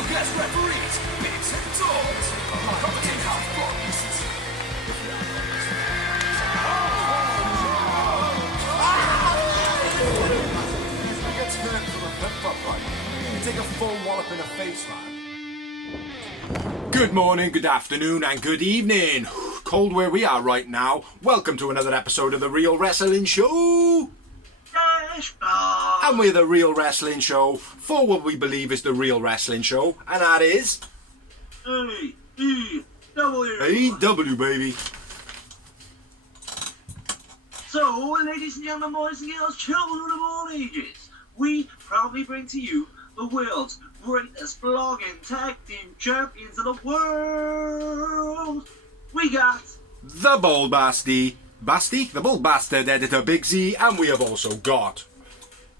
special guest referees, bigs and dogs, commentate how fun. He gets hurt from a flip-flop fight. You take a full wallop in the face, man. Good morning, good afternoon, and good evening. Cold where we are right now. Welcome to another episode of The Real Wrestling Show. And we're The Real Wrestling Show for what we believe is The Real Wrestling Show, and that is AEW. AEW, baby. So, ladies and gentlemen, boys and girls, children of all ages, we proudly bring to you the world's greatest blogging tag team champions of the world. We got the Bold Basti, the Bold Bastard editor Big Z, and we have also got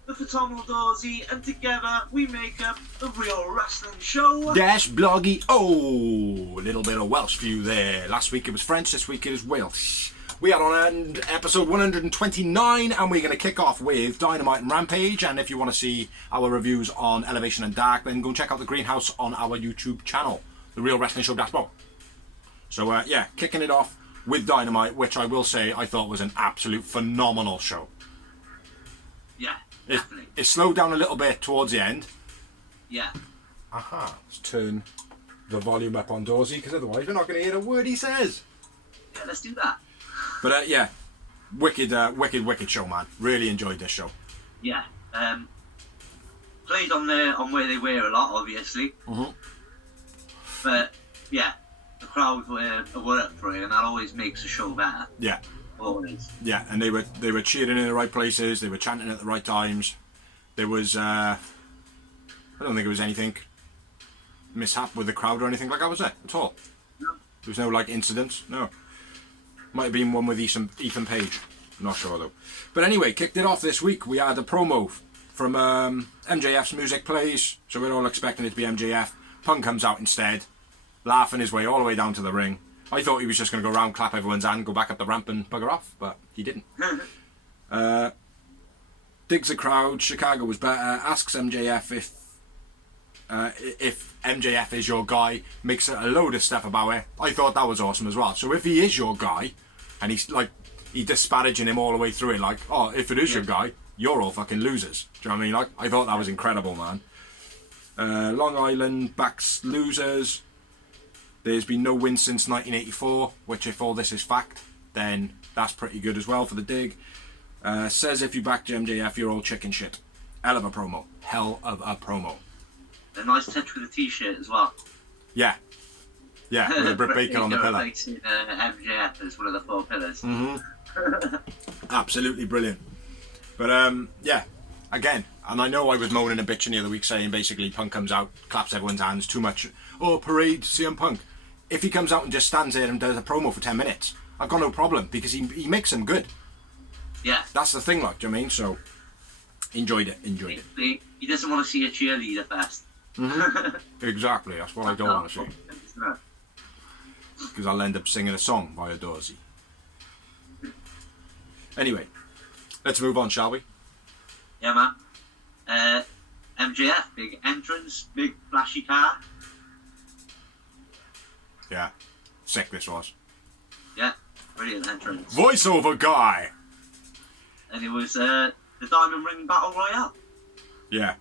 the phenomenal Dorsey, and together we make up the Real Wrestling Show. Dash Bloggy. Oh, a little bit of Welsh for you there. Last week it was French, this week it is Welsh. We are on episode 129, and we're going to kick off with Dynamite and Rampage. And if you want to see our reviews on Elevation and Dark, then go and check out the Greenhouse on our YouTube channel, The Real Wrestling Show Dashboard. So, yeah, kicking it off with Dynamite, which I will say I thought was an absolute phenomenal show. Yeah, definitely. It slowed down a little bit towards the end. Yeah. Aha. Let's turn the volume up on Dorsey, because otherwise we're not going to hear a word he says. Yeah, let's do that. But, yeah, wicked show, man. Really enjoyed this show. Yeah. Played on where they were a lot, obviously. Mm-hmm. But, yeah. The crowd were up for it, and that always makes the show better. Yeah. Always. Yeah, and they were cheering in the right places, they were chanting at the right times. There was, I don't think there was anything mishap with the crowd or anything like that, was there? At all? No. There was no, incidents? No. Might have been one with Ethan Page. Not sure, though. But anyway, kicked it off this week. We had a promo from MJF's music plays, so we're all expecting it to be MJF. Punk comes out instead, laughing his way all the way down to the ring. I thought he was just going to go around, clap everyone's hand, go back up the ramp and bugger off, but he didn't. Digs the crowd. Chicago was better. Asks MJF if MJF is your guy. Makes a load of stuff about it. I thought that was awesome as well. So if he is your guy, and he's he disparaging him all the way through it, oh, if it is your guy, you're all fucking losers. Do you know what I mean? I thought that was incredible, man. Long Island backs losers. There's been no win since 1984, which if all this is fact, then that's pretty good as well for the dig. Says if you back MJF, you're all chicken shit. Hell of a promo. A nice touch with the t-shirt as well. Yeah, with a Britt Baker on the pillar. MJF as one of the four pillars. Mm-hmm. Absolutely brilliant. But yeah, again, and I know I was moaning and bitching the other week saying basically Punk comes out, claps everyone's hands, too much. Oh, parade, CM Punk. If he comes out and just stands there and does a promo for 10 minutes, I've got no problem, because he makes them good. Yeah. That's the thing, do you know what I mean? So, enjoyed it. He doesn't want to see a cheerleader first. Mm-hmm. Exactly, that's what I don't want to see. Because I'll end up singing a song by a Dorsey. Anyway, let's move on, shall we? Yeah, man. MJF, big entrance, big flashy car. Yeah, sick this was. Yeah, brilliant entrance. Voiceover guy! And it was the Diamond Ring Battle Royale. Yeah.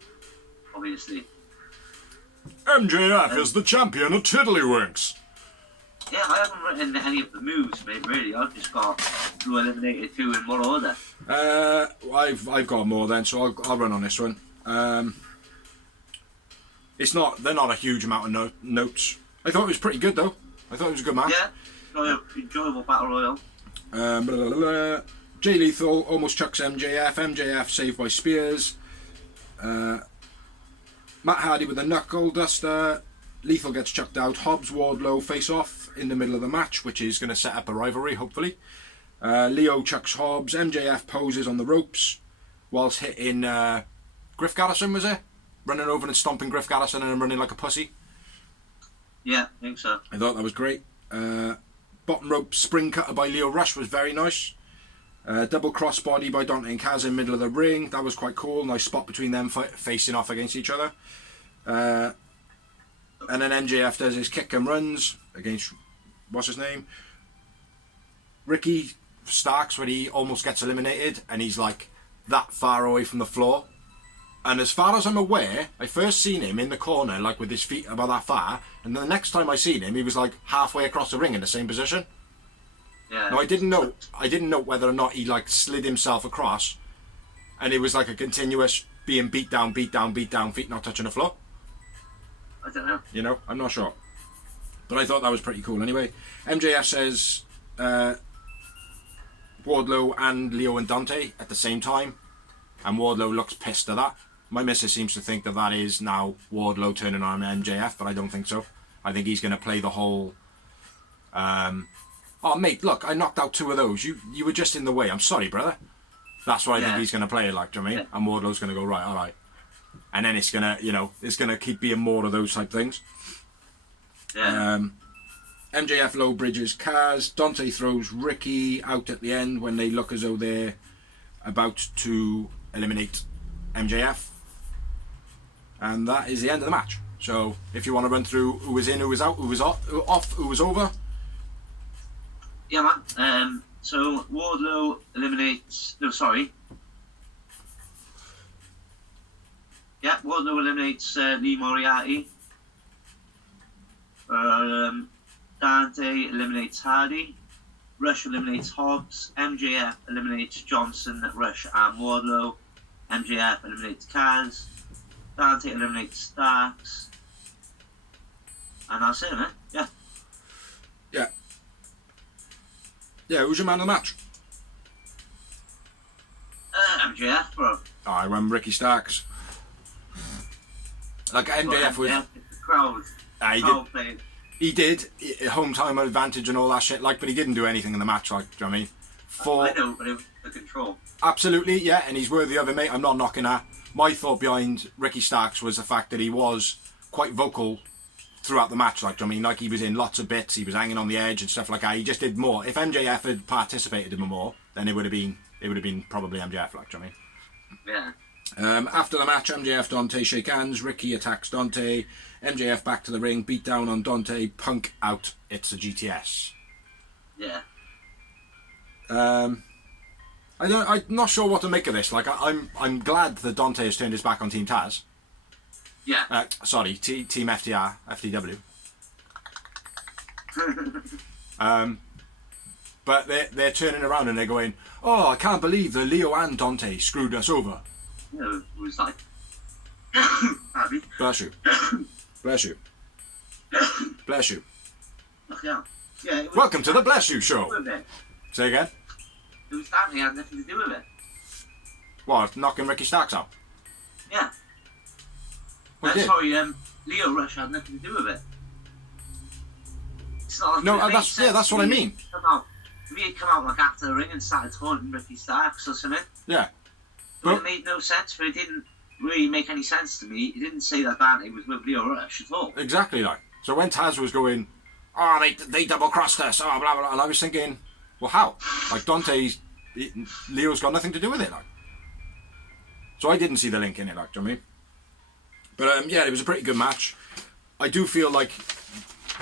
Obviously. MJF is the champion of Tiddlywinks. Yeah, I haven't written any of the moves, mate, really. I've just got who eliminated two in one order. I've got more then, so I'll run on this one. They're not a huge amount of notes. I thought it was pretty good though. I thought it was a good match. Yeah, enjoyable battle royal. Jay Lethal almost chucks MJF. MJF saved by Spears. Matt Hardy with a knuckle duster. Lethal gets chucked out. Hobbs, Wardlow face off in the middle of the match, which is going to set up a rivalry, hopefully. Leo chucks Hobbs. MJF poses on the ropes whilst hitting Griff Garrison, was it? Running over and stomping Griff Garrison and running like a pussy. Yeah, I think so. I thought that was great. Bottom rope spring cutter by Leo Rush was very nice. Double crossbody by Dante and Kaz in middle of the ring. That was quite cool. Nice spot between them facing off against each other. And then MJF does his kick and runs against, what's his name? Ricky Starks, when he almost gets eliminated and he's like that far away from the floor. And as far as I'm aware, I first seen him in the corner, like with his feet about that far, and then the next time I seen him, he was like halfway across the ring in the same position. Yeah. Now I didn't know whether or not he like slid himself across, and it was like a continuous being beat down, beat down, beat down, feet not touching the floor. I don't know. You know, I'm not sure, but I thought that was pretty cool. Anyway, MJF says Wardlow and Leo and Dante at the same time, and Wardlow looks pissed at that. My missus seems to think that that is now Wardlow turning on MJF, but I don't think so. I think he's going to play the whole oh mate, look, I knocked out 2 of those. You were just in the way. I'm sorry, brother. That's what I think he's going to play it like, do you know what I mean? And Wardlow's going to go, right, all right. And then it's going to, you know, it's going to keep being more of those type things. Yeah. MJF low bridges Kaz. Dante throws Ricky out at the end when they look as though they're about to eliminate MJF. And that is the end of the match. So if you want to run through who was in, who was out, who was off, who was over. Yeah, man. So Wardlow eliminates. No, sorry. Yeah, Wardlow eliminates Lee Moriarty. Dante eliminates Hardy. Rush eliminates Hobbs. MJF eliminates Johnson, Rush, and Wardlow. MJF eliminates Kaz. Dante eliminates Starks. And that's it, man. Yeah. Yeah. Yeah, who's your man of the match? MJF, bro. Oh, I went Ricky Starks. Like MJF was. The crowd. He did home time advantage and all that shit. Like, but he didn't do anything in the match. Like, do you know what I mean? I know, but it was the control. Absolutely, yeah, and he's worthy of it, mate. I'm not knocking that. My thought behind Ricky Starks was the fact that he was quite vocal throughout the match. Like, do you know what I mean? Like, he was in lots of bits. He was hanging on the edge and stuff like that. He just did more. If MJF had participated in more, then it would have been probably MJF. Like, do you know what I mean? Yeah. After the match, MJF Dante shake hands. Ricky attacks Dante. MJF back to the ring, beat down on Dante. Punk out. It's a GTS. Yeah. I'm not sure what to make of this. Like, I'm glad that Dante has turned his back on Team Taz. Yeah. Sorry, Team FTR, FTW. But they're turning around and they're going, oh, I can't believe that Leo and Dante screwed us over. Yeah, it was like... Happy. Bless you. Bless you. Bless you. Yeah. Yeah, it was Welcome to the Bless You Show. Say again? It was Dante had nothing to do with it. What, knocking Ricky Starks out? Yeah. Well, he did. Sorry, Leo Rush had nothing to do with it. It's not like No, that's what I mean. If he had come out like after the ring and started taunting Ricky Starks or something, Yeah. but it made no sense. But it didn't really make any sense to me. It didn't say that Dante was with Leo Rush at all. Exactly, like. So when Taz was going, oh, they double-crossed us, oh, blah, blah, and I was thinking, well, how? Like, Leo's got nothing to do with it, like. So I didn't see the link in it, like, do you know what I mean? But, yeah, it was a pretty good match. I do feel like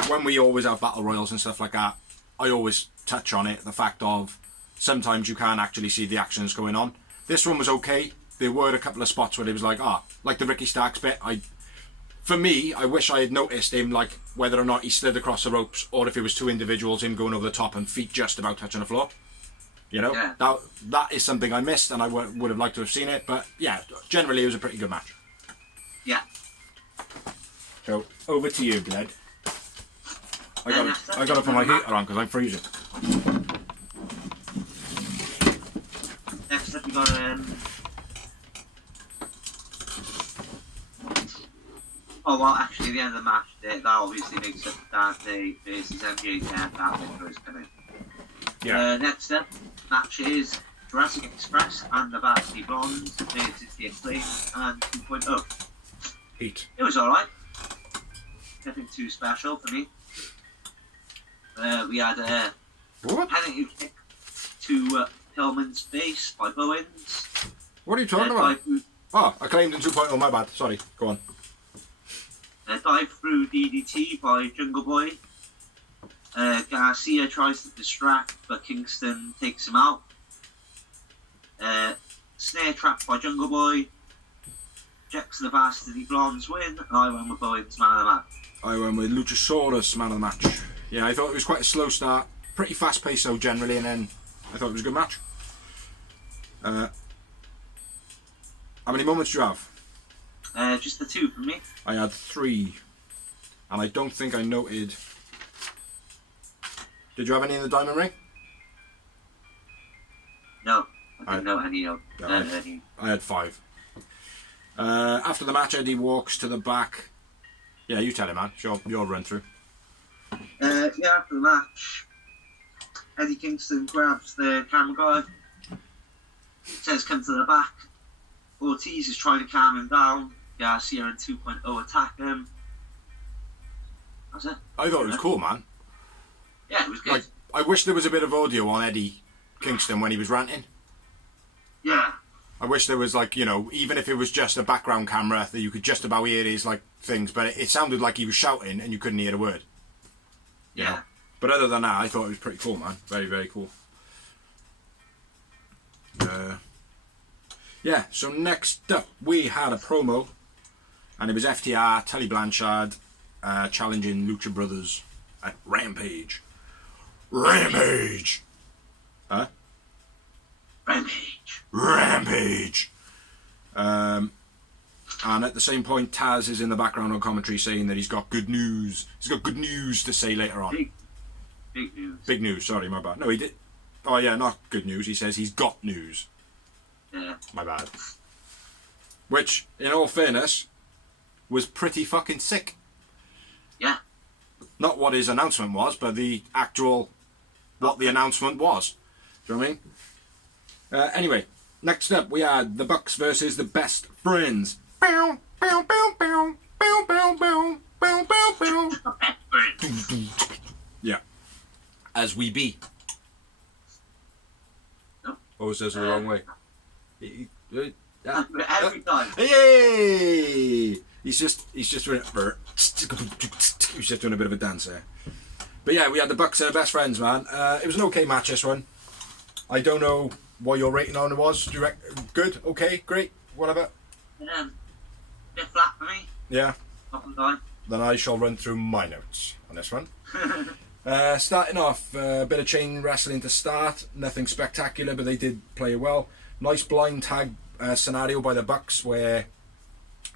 when we always have battle royals and stuff like that, I always touch on it, the fact of sometimes you can't actually see the actions going on. This one was okay. There were a couple of spots where it was like, like the Ricky Starks bit. For me, I wish I had noticed him, like, whether or not he slid across the ropes or if it was 2 individuals, him going over the top and feet just about touching the floor. You know? Yeah. That is something I missed and I would have liked to have seen it. But, yeah, generally it was a pretty good match. Yeah. So, over to you, Bled. I got to put my heater on because I'm freezing. Next up we got oh well, actually the end of the match that obviously makes up Dante versus MJF. That winner is coming. Yeah. Next up, match is Jurassic Express and the Varsity Blondes versus the Acclaim and 2.0. Heat. It was alright. Nothing too special for me. We had a penalty kick to Pillman's face by Bowens. What are you talking about? Oh, Acclaimed in 2.0, my bad. Sorry, go on. Dive through DDT by Jungle Boy. Garcia tries to distract, but Kingston takes him out. Snare trap by Jungle Boy. Jax the Varsity Blondes win, and I went with Bowen's man of the match. I went with Luchasaurus man of the match. Yeah, I thought it was quite a slow start, pretty fast paced though generally, and then I thought it was a good match. How many moments do you have? Just the 2 from me. I had 3, and I don't think I noted. Did you have any in the diamond ring? No, I didn't know any of any. I had 5. After the match, Eddie walks to the back. Yeah, you tell him, man. It's your run through. Yeah, after the match, Eddie Kingston grabs the camera guy. Says, "Come to the back." Ortiz is trying to calm him down. Garcia and 2.0 attack him. That's it. I thought it was cool, man. Yeah, it was good. I wish there was a bit of audio on Eddie Kingston when he was ranting. Yeah. I wish there was, like, you know, even if it was just a background camera that you could just about hear his, like, things, but it sounded like he was shouting and you couldn't hear a word. You Yeah. know? But other than that, I thought it was pretty cool, man. Very, very cool. Yeah, so next up, we had a promo, and it was FTR, Tully Blanchard, challenging Lucha Brothers at Rampage. Rampage! Huh? Rampage. Rampage! And at the same point, Taz is in the background on commentary saying that he's got good news. He's got good news to say later on. Big news. Big news, sorry, my bad. No, he did. Oh, yeah, not good news. He says he's got news. Yeah. My bad. Which, in all fairness, was pretty fucking sick. Yeah. Not what his announcement was, but the actual, what the announcement was. Do you know what I mean? Anyway, next up we had the Bucks versus the Best Friends. Bow, bow, bow, bow, bow, bow, bow, bow, bow, bow. Yeah. As we be. No. Oh, it says it the wrong way. Every time. Yay! He's just doing it. He's just doing a bit of a dance there. But yeah, we had the Bucks and the Best Friends, man. It was an okay match, this one. I don't know what your rating on it was. Do you reckon good? Okay? Great? Whatever? Bit flat for me. Yeah. Up and down. Then I shall run through my notes on this one. Starting off, a bit of chain wrestling to start. Nothing spectacular, but they did play well. Nice blind tag scenario by the Bucks where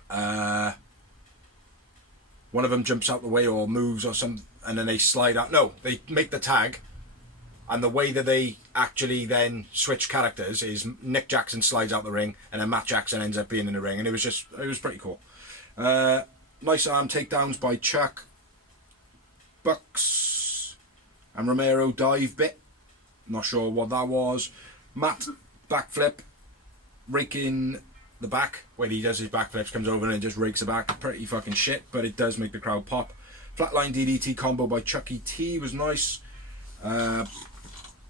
one of them jumps out the way or moves or something, and then they slide out. No, they make the tag, and the way that they actually then switch characters is Nick Jackson slides out the ring, and then Matt Jackson ends up being in the ring, and it was pretty cool. Nice arm takedowns by Chuck. Bucks and Romero dive bit. Not sure what that was. Matt backflip, raking the back. When he does his backflips, comes over and just rakes the back. Pretty fucking shit, but it does make the crowd pop. Flatline DDT combo by Chucky T was nice.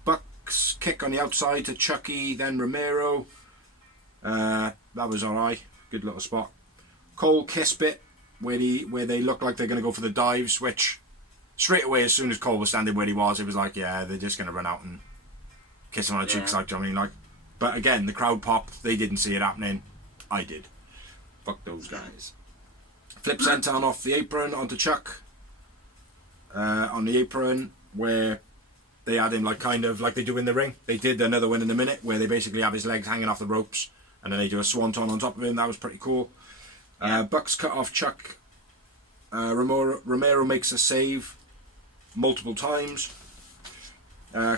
Bucks kick on the outside to Chucky, then Romero. That was alright. Good little spot. Cole kiss bit where they look like they're going to go for the dives, which straight away as soon as Cole was standing where he was, it was like, yeah, they're just going to run out and kiss him on the cheeks, like, do you know what I mean? Like, but again, the crowd popped. They didn't see it happening. I did. Fuck those guys. Flip senton off the apron onto Chuck. On the apron where they had him like kind of like they do in the ring. They did another one in a minute where they basically have his legs hanging off the ropes and then they do a swanton on top of him. That was pretty cool. Bucks cut off Chuck. Romero makes a save multiple times.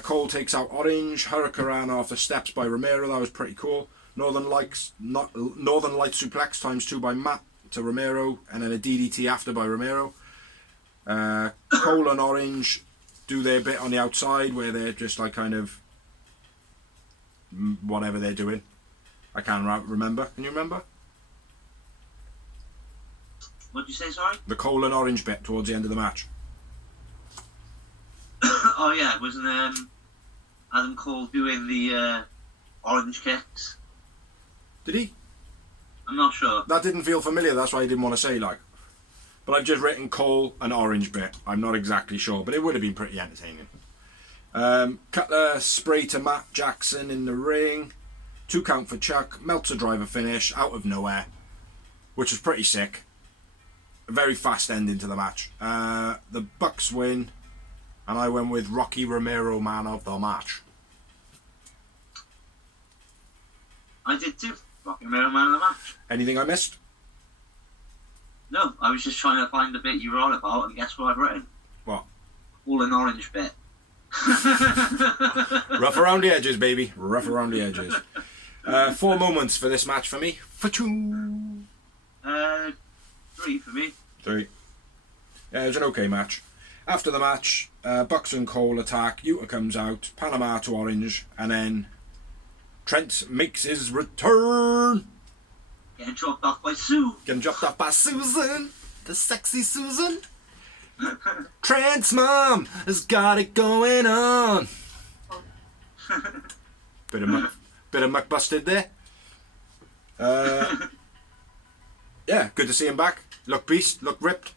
Cole takes out Orange. Hurricane off the steps by Romero. That was pretty cool. Northern Light suplex times 2 by Matt to Romero, and then a DDT after by Romero. Cole and Orange do their bit on the outside where they're just like kind of whatever they're doing. I can't remember. Can you remember? What did you say, sorry? The Cole and Orange bit towards the end of the match. Oh yeah, wasn't Adam Cole doing the orange kicks? Did he? I'm not sure. That didn't feel familiar. That's why I didn't want to say like. But I've just written Cole and Orange bit. I'm not exactly sure, but it would have been pretty entertaining. Cutler spray to Matt Jackson in the ring. 2 count for Chuck. Meltzer driver finish out of nowhere, which was pretty sick. A very fast ending to the match. The Bucks win, and I went with Rocky Romero man of the match. I did too. Rocky Romero man of the match. Anything I missed? No, I was just trying to find the bit you were on about, and guess what I've written? What? All in orange bit. Rough around the edges, baby. Rough around the edges. 4 moments for this match for me. For-choo. 3 for me. 3. Yeah, it was an okay match. After the match, Bucks and Cole attack. Utah comes out. Panama to Orange. And then Trent makes his return. Getting dropped off by Sue. Getting dropped off by Susan. The sexy Susan. Trent's mom has got it going on. Bit of muck busted there. Yeah, good to see him back. Look beast, look ripped.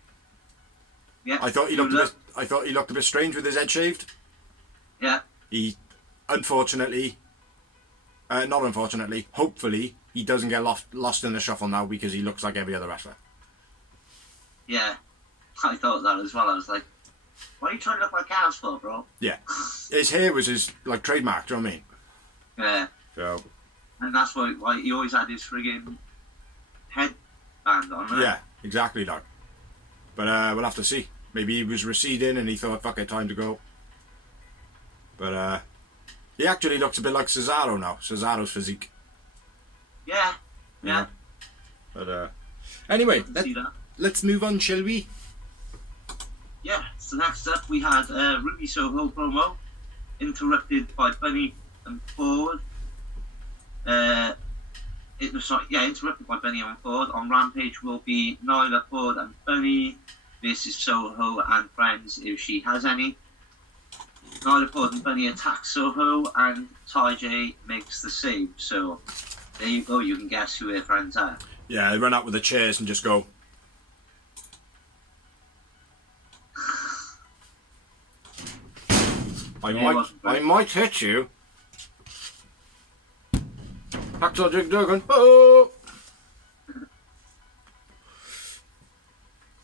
Yeah. I thought he looked a bit strange with his head shaved. Yeah. He, hopefully, he doesn't get lost in the shuffle now because he looks like every other wrestler. Yeah. I thought that as well. I was like, why are you trying to look like ass for, bro? Yeah. His hair was his like trademark, do you know what I mean? Yeah. So. And that's why he always had his friggin' headband on, right? Yeah, exactly that. But we'll have to see. Maybe he was receding and he thought, fuck it, time to go. But he actually looks a bit like Cesaro now. Cesaro's physique. Yeah. Yeah. But anyway, let's move on, shall we? Yeah, so next up we had Ruby Soho promo, interrupted by Bunny and Ford. Interrupted by Bunny and Ford. On Rampage will be Nyla, Ford and Bunny versus Soho and friends if she has any. Nyla, Ford and Bunny attack Soho and Ty J makes the save. So there you go, you can guess who their friends are. Yeah, they run out with the chairs and just go. I might hit you. Hacksaw Jig Duggan. Oh!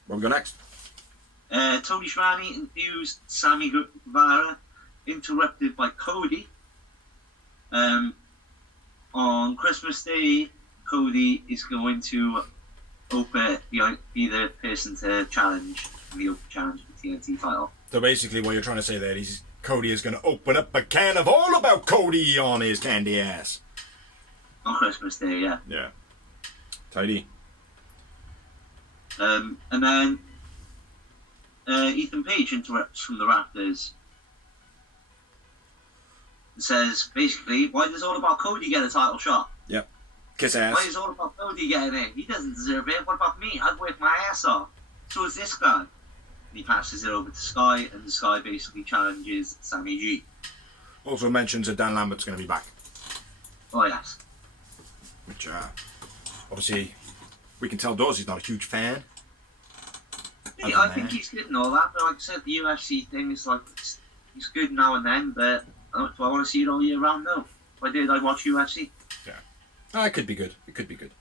What we got next? Tony Schiavone infused Sammy Guevara, interrupted by Cody. On Christmas Day, Cody is going to be the person to challenge the Open Challenge for the TNT title. So basically what you're trying to say there is Cody is going to open up a can of all about Cody on his candy ass. On Christmas Day, yeah. Yeah. Tidy. And then Ethan Page interrupts from the rafters. It says, basically, why does All About Cody get a title shot? Yep. Kiss ass. Why is All About Cody getting it? He doesn't deserve it. What about me? I've worked my ass off. So is this guy. And he passes it over to Sky, and Sky basically challenges Sammy G. Also mentions that Dan Lambert's going to be back. Oh, yes. Which, obviously, we can tell Dawes he's not a huge fan. Yeah, I think he's good and all that, but like I said, the UFC thing is like, he's good now and then, but do I want to see it all year round? No. If I did, I'd watch UFC. Yeah. It could be good. It could be good.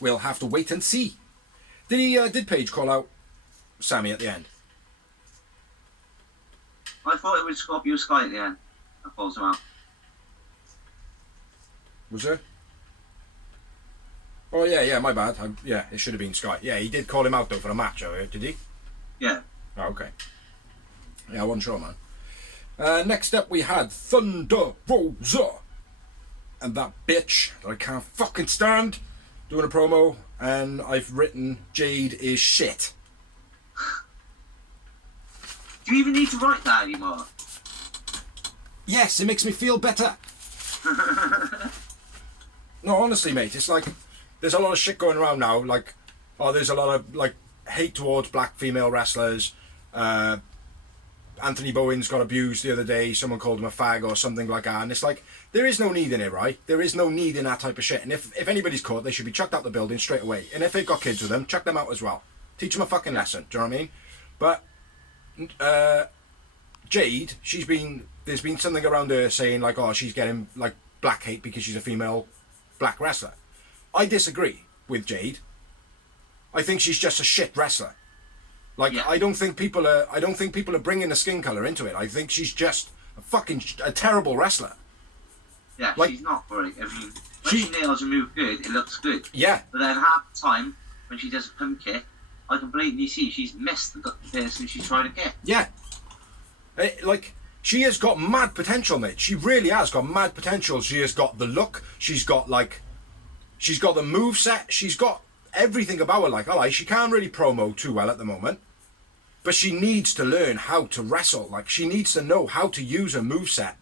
We'll have to wait and see. Did Page call out Sammy at the end? I thought it was Scorpio Sky at the end. I calls him out. Was there? Oh, yeah, my bad. It should have been Sky. Yeah, he did call him out, though, for a match, did he? Yeah. Oh, okay. Yeah, I wasn't sure, man. Next up, we had Thunder Rosa. And that bitch that I can't fucking stand doing a promo. And I've written, Jade is shit. Do you even need to write that anymore? Yes, it makes me feel better. No, honestly, mate, it's like there's a lot of shit going around now. Like, there's a lot of like hate towards black female wrestlers, Anthony Bowens got abused the other day. Someone called him a fag or something like that. And it's like, there is no need in it, right? There is no need in that type of shit. And if anybody's caught, they should be chucked out the building straight away. And if they've got kids with them, chuck them out as well. Teach them a fucking lesson. Do you know what I mean? But Jade, there's been something around her saying like, oh, she's getting like black hate because she's a female black wrestler. I disagree with Jade. I think she's just a shit wrestler. Like, I don't think people are bringing the skin color into it. I think she's just a terrible wrestler. Yeah, like, she's not great. I mean, when she nails a move good, it looks good. Yeah. But then half the time, when she does a pump kick, I can blatantly see she's missed the person she's trying to kick. Yeah. Like, she has got mad potential, mate. She really has got mad potential. She has got the look. She's got the moveset. She's got everything about her. Like, she can't really promo too well at the moment. But she needs to learn how to wrestle. Like, she needs to know how to use her moveset.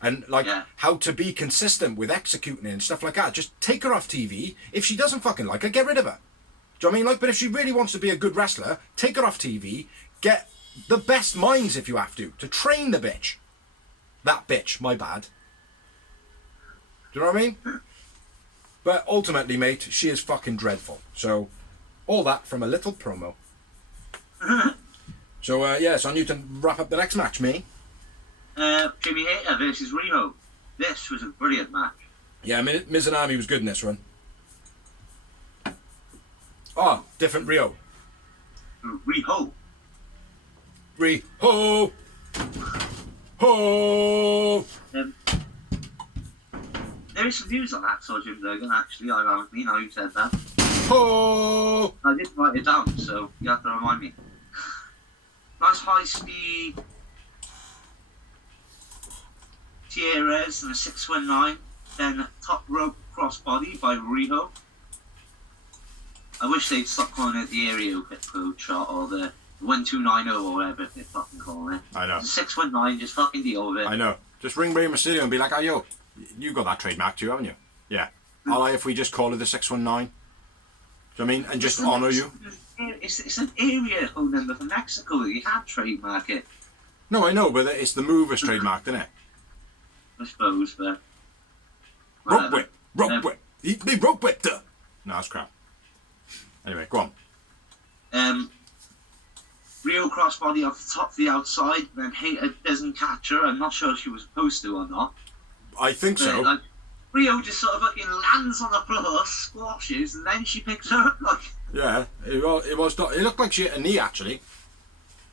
And, like, how to be consistent with executing it and stuff like that. Just take her off TV. If she doesn't fucking like her, get rid of her. Do you know what I mean? Like, but if she really wants to be a good wrestler, take her off TV. Get the best minds, if you have to train the bitch. That bitch, my bad. Do you know what I mean? But ultimately, mate, she is fucking dreadful. So, all that from a little promo. So, it's on you to wrap up the next match, me. Jimmy Hayter versus Rio. This was a brilliant match. Yeah, Mizunami was good in this one. Oh, different Rio. Riho. Ho! Ho! There is some views on that, so Jim Duggan, actually, ironically, now you said that. Ho! I didn't write it down, so you have to remind me. Nice high speed TRWS and a 619, then top rope crossbody by Riho. I wish they'd stop calling it the aerial code shot or the 1290 or whatever they fucking call it. I know. The 619, just fucking deal with it. I know. Just ring Rey Mysterio and be like, oh, yo, you got that trademark too, haven't you? Yeah. All right, if we just call it the 619. Do you know what I mean? And just honour you. It's an area code number for Mexico. You can't trademark it. No, I know, but it's the movers trademarked, isn't it? I suppose, but... Rope whip! Rope whip! They rope whipped her! No, that's crap. Anyway, go on. Real crossbody off the top of the outside, then Hayter doesn't catch her. I'm not sure if she was supposed to or not. I think so. Like, Rio just sort of fucking lands on the floor, squashes, and then she picks her up like... Yeah, it looked like she hit a knee, actually.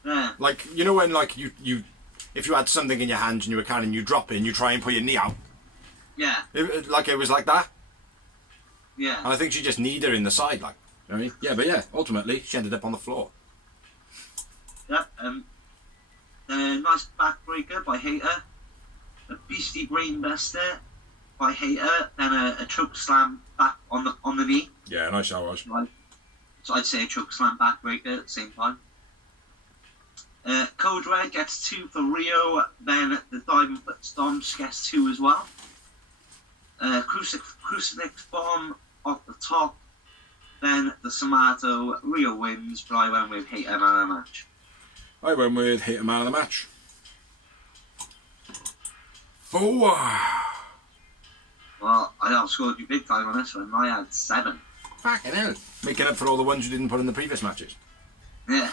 Yeah. Like, you know when, like, you if you had something in your hands and you were carrying, you drop it and you try and put your knee out? Yeah. It was like that. Yeah. And I think she just kneed her in the side, like. You know what I mean? Yeah, but yeah, ultimately, she ended up on the floor. Yeah, nice backbreaker by Hayter. A beastly brainbuster by Hayter, then a choke slam back on the knee. Yeah, nice that was. So I'd say a choke slam backbreaker at the same time. Code Red gets 2 for Rio, then the diving foot stomps gets 2 as well. Crucifix bomb off the top, then the Samato. Rio wins, but I went with Hayter man of the match. I went with Hayter man of the match. Oh! Well, I outscored you big time on this one. I had 7. Fucking hell. Making up for all the ones you didn't put in the previous matches. Yeah.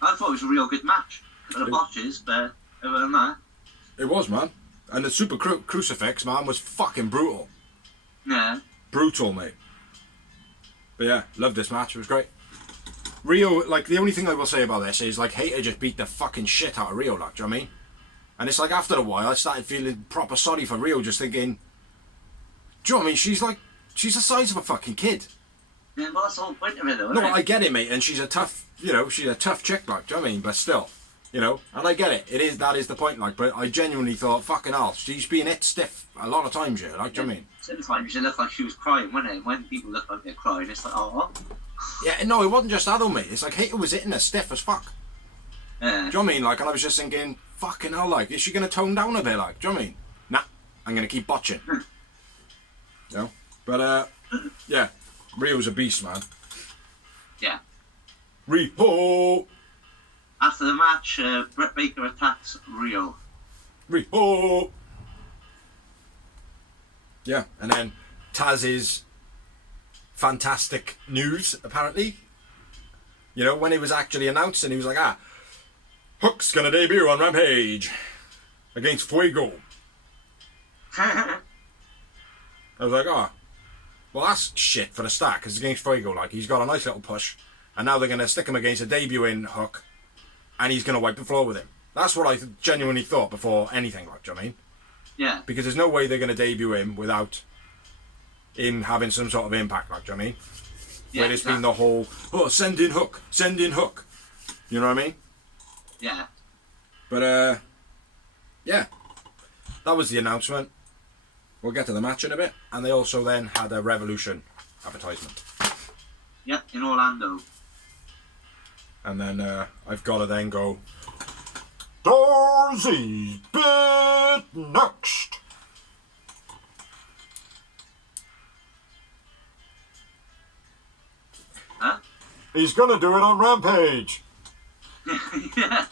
I thought it was a real good match. For the botches, but other than that... It was, man. And the Super Crucifix, man, was fucking brutal. Yeah. Brutal, mate. But yeah, loved this match. It was great. Rio, like, the only thing I will say about this is, like, Hayter just beat the fucking shit out of Rio, like, do you know what I mean? And it's like, after a while, I started feeling proper sorry for Rio, just thinking, do you know what I mean? She's the size of a fucking kid. Yeah, well, that's the whole point of it, though, No, isn't it? I get it, mate, and she's a tough, she's a tough chick, like, do you know what I mean? But still, and I get it. That is the point, like, but I genuinely thought, fucking hell, she's being hit stiff a lot of times here, like, do you know what I mean? Sometimes it looked like she was crying, wasn't it? When people look like they're crying, it's like, oh. Yeah, no, it wasn't just that though, mate. It's like Hayter was hitting her stiff as fuck. Yeah. Do you know what I mean? Like, and I was just thinking, fucking hell, like, is she going to tone down a bit, like, do you know what I mean? Nah, I'm going to keep botching. But, yeah, Rio's a beast, man. Yeah. Rio! After the match, Britt Baker attacks Rio. Rio. Yeah, and then Taz's fantastic news, apparently. You know, when it was actually announced, and he was like, Hook's gonna debut on Rampage against Fuego. I was like, well, that's shit for the start, because it's against Fuego. Like, he's got a nice little push, and now they're going to stick him against a debuting Hook, and he's going to wipe the floor with him. That's what I genuinely thought before anything, like, do you know what I mean? Yeah. Because there's no way they're going to debut him without him having some sort of impact, like, do you know what I mean? Yeah, Where it's been the whole, send in Hook. You know what I mean? Yeah. But, yeah. That was the announcement. We'll get to the match in a bit. And they also then had a Revolution advertisement. Yep, in Orlando. And then I've got to then go, Darcy's bit next. Huh? He's going to do it on Rampage. Yeah.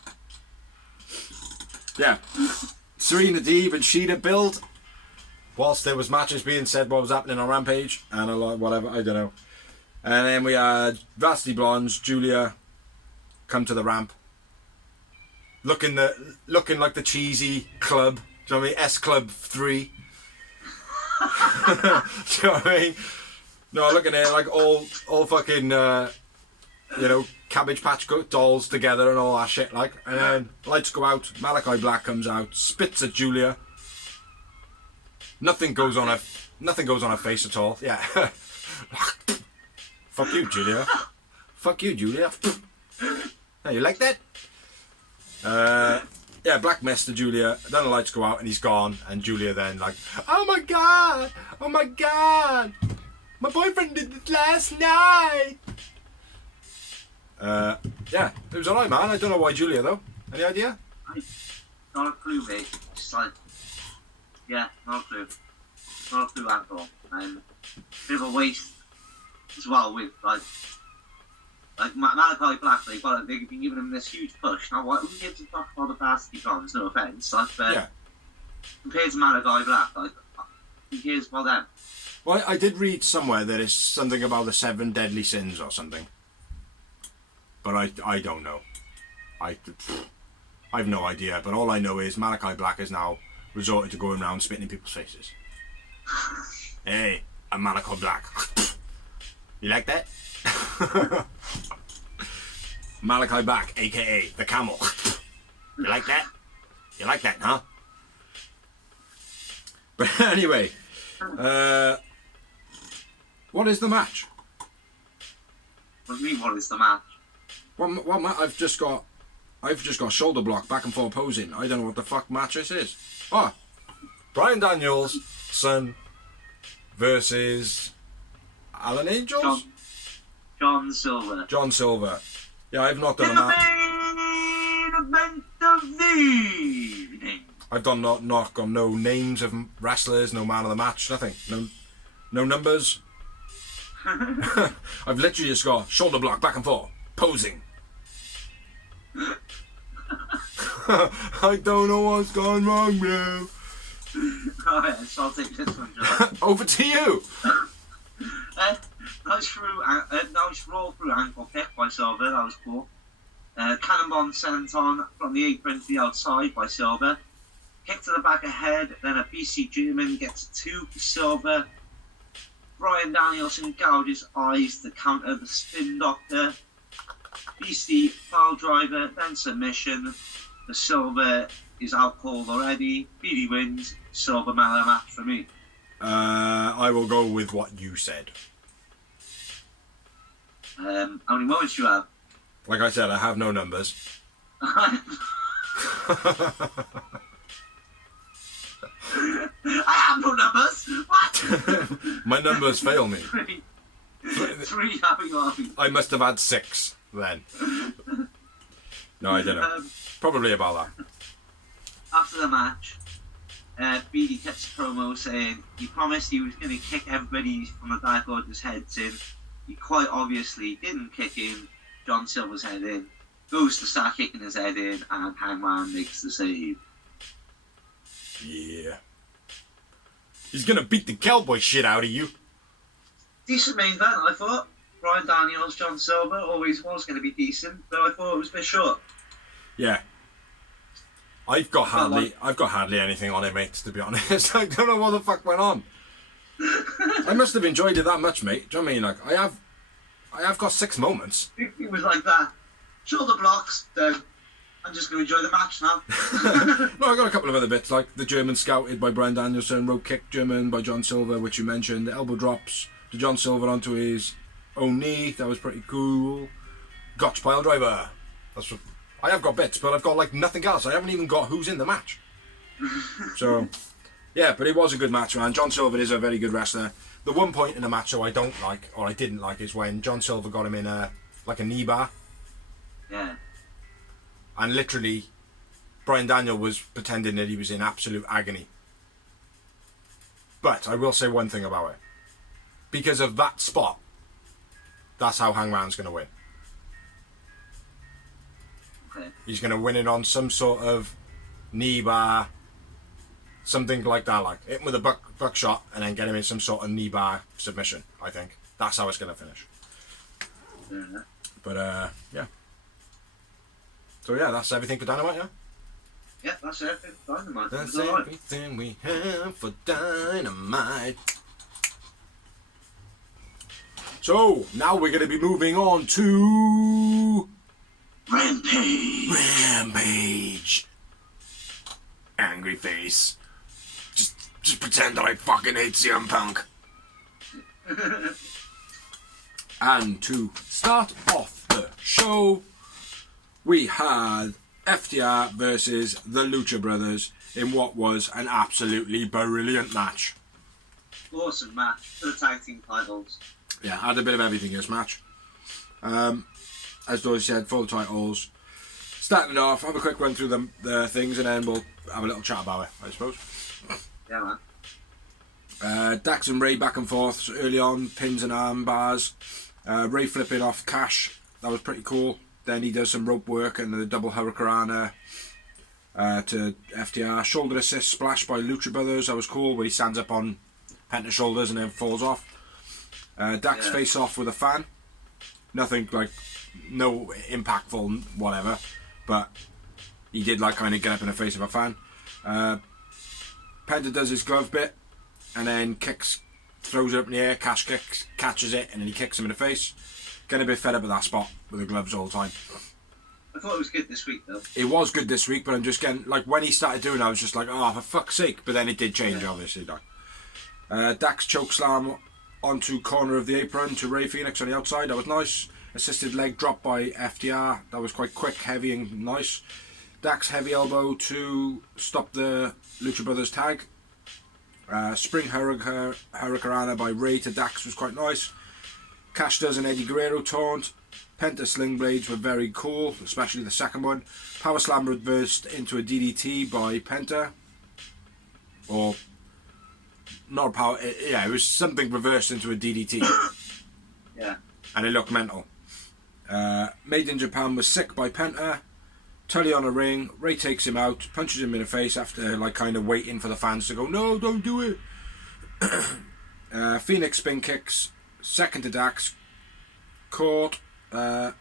Yeah. Serena Deeb and Sheeta build. Whilst there was matches being said what was happening on Rampage and a lot whatever, I don't know. And then we had Varsity Blondes, Julia come to the ramp. Looking like the cheesy club. Do you know what I mean? S Club 3. Do you know what I mean? No, looking at it like all fucking Cabbage Patch dolls together and all that shit like. And then lights go out, Malachi Black comes out, spits at Julia. Nothing goes on her face at all. Yeah. Fuck you, Julia. Fuck you, Julia. Hey, you like that? Yeah, Black mess to Julia. Then the lights go out and he's gone. And Julia then like, oh my god, my boyfriend did this last night. Yeah, it was alright, man. I don't know why Julia though. Any idea? Not a clue, mate. Just like, yeah, not a clue. Not a clue at all. Bit of a waste as well with like Malachi Black. They've been giving him this huge push. Now, who gives a fuck about the Varsity Blondes? No offense, like, but Yeah. compared to Malachi Black, like, who cares about them? Well, I did read somewhere that it's something about the 7 deadly sins or something. But I don't know. I've no idea. But all I know is Malachi Black has now resorted to going around spitting in people's faces. Hey, I'm Malachi Black. You like that? Malachi Black, aka the Camel. You like that? You like that, huh? But anyway, what is the match? What do you mean, what is the match? What I've just got shoulder block, back and forth posing. I don't know what the fuck match this is. Oh, Bryan Daniels' son versus Alan Angels? John Silver. John Silver. Yeah, I've not done a In the match. main event of the evening. I've done not got no names of wrestlers, no man of the match, nothing. No numbers. I've literally just got shoulder block, back and forth, posing. I don't know what's gone wrong, bro. Alright, so I'll take this one, John. Over to you. Nice roll through ankle kick by Silver, that was cool. Cannonball sent on from the apron to the outside by Silver. Kick to the back of head, then a BC German gets 2 for Silver. Bryan Danielson gouges eyes to counter the spin doctor. BC pile driver, then submission. The Silver is out cold already. BD wins. Silver man of the match for me. I will go with what you said. How many moments do you have? Like I said, I have no numbers. I have no numbers. What? My numbers fail me. Three happy moments. I must have had 6 then. No, I don't know. Probably about that. After the match, BD cuts a promo saying he promised he was going to kick everybody from the Dark Order's heads in. He quite obviously didn't kick in John Silver's head in. goes to start kicking his head in, and Hangman makes the save. Yeah. He's gonna beat the cowboy shit out of you. Decent main event, I thought. Bryan Daniels, John Silver always was going to be decent, but I thought it was a bit short. Yeah. I've got hardly anything on it, mate, to be honest. I don't know what the fuck went on. I must have enjoyed it that much, mate. Do you know what I mean? Like, I have got 6 moments. It was like that. Shoulder blocks, then I'm just going to enjoy the match now. No, I got a couple of other bits, like the German scouted by Bryan Danielson, rope kick German by John Silver, which you mentioned, the elbow drops to John Silver onto his own knee. That was pretty cool. Gotch pile driver. That's what I have got bits, but I've got like nothing else. I haven't even got who's in the match. So, yeah, but it was a good match, man. John Silver is a very good wrestler. The one point in the match I don't like, or I didn't like, is when John Silver got him in a knee bar. Yeah. And literally, Bryan Daniel was pretending that he was in absolute agony. But I will say one thing about it. Because of that spot, that's how Hangman's going to win. Okay. He's going to win it on some sort of knee bar, something like that, like hit him with a buckshot and then get him in some sort of knee bar submission, I think. That's how it's going to finish. Yeah. But, yeah. So, yeah, that's everything for Dynamite, yeah? Yeah, that's everything for Dynamite. That's everything we have for Dynamite. So, now we're going to be moving on to... Rampage. Angry face. Just pretend that I fucking hate CM Punk. And to start off the show, we had FTR versus the Lucha Brothers in what was an absolutely brilliant match. Awesome match for the tag team titles. Yeah, had a bit of everything in this match. As Dory said, for the titles. Starting it off, have a quick run through the things and then we'll have a little chat about it, I suppose. Yeah, man. Dax and Ray back and forth so early on, pins and arm bars. Ray flipping off Cash, that was pretty cool. Then he does some rope work and the double hurricanrana to FTR. Shoulder assist splash by Lucha Brothers, that was cool, where he stands up on Penta's shoulders and then falls off. Dax face off with a fan. Nothing like, no impactful whatever, but he did like kind of get up in the face of a fan. Penta does his glove bit and then throws it up in the air, Cash kicks, catches it and then he kicks him in the face. Getting a bit fed up at that spot with the gloves all the time. I thought it was good this week though. It was good this week, but I'm just getting, like when he started doing it I was just like, oh for fuck's sake, but then it did change obviously. Dax chokeslam onto corner of the apron to Ray Phoenix on the outside, that was nice. Assisted leg drop by FTR, that was quite quick, heavy and nice. Dax heavy elbow to stop the Lucha Brothers tag. Spring Hurricanrana by Ray to Dax was quite nice. Cash does an Eddie Guerrero taunt. Penta sling blades were very cool, especially the second one. Power slam reversed into a DDT by Penta. Or not power, yeah, it was something reversed into a DDT. Yeah. And it looked mental. Made in Japan was sick by Penta. Tully on a ring. Ray takes him out, punches him in the face after like kind of waiting for the fans to go, no, don't do it. Phoenix spin kicks. Second to Dax. Caught. What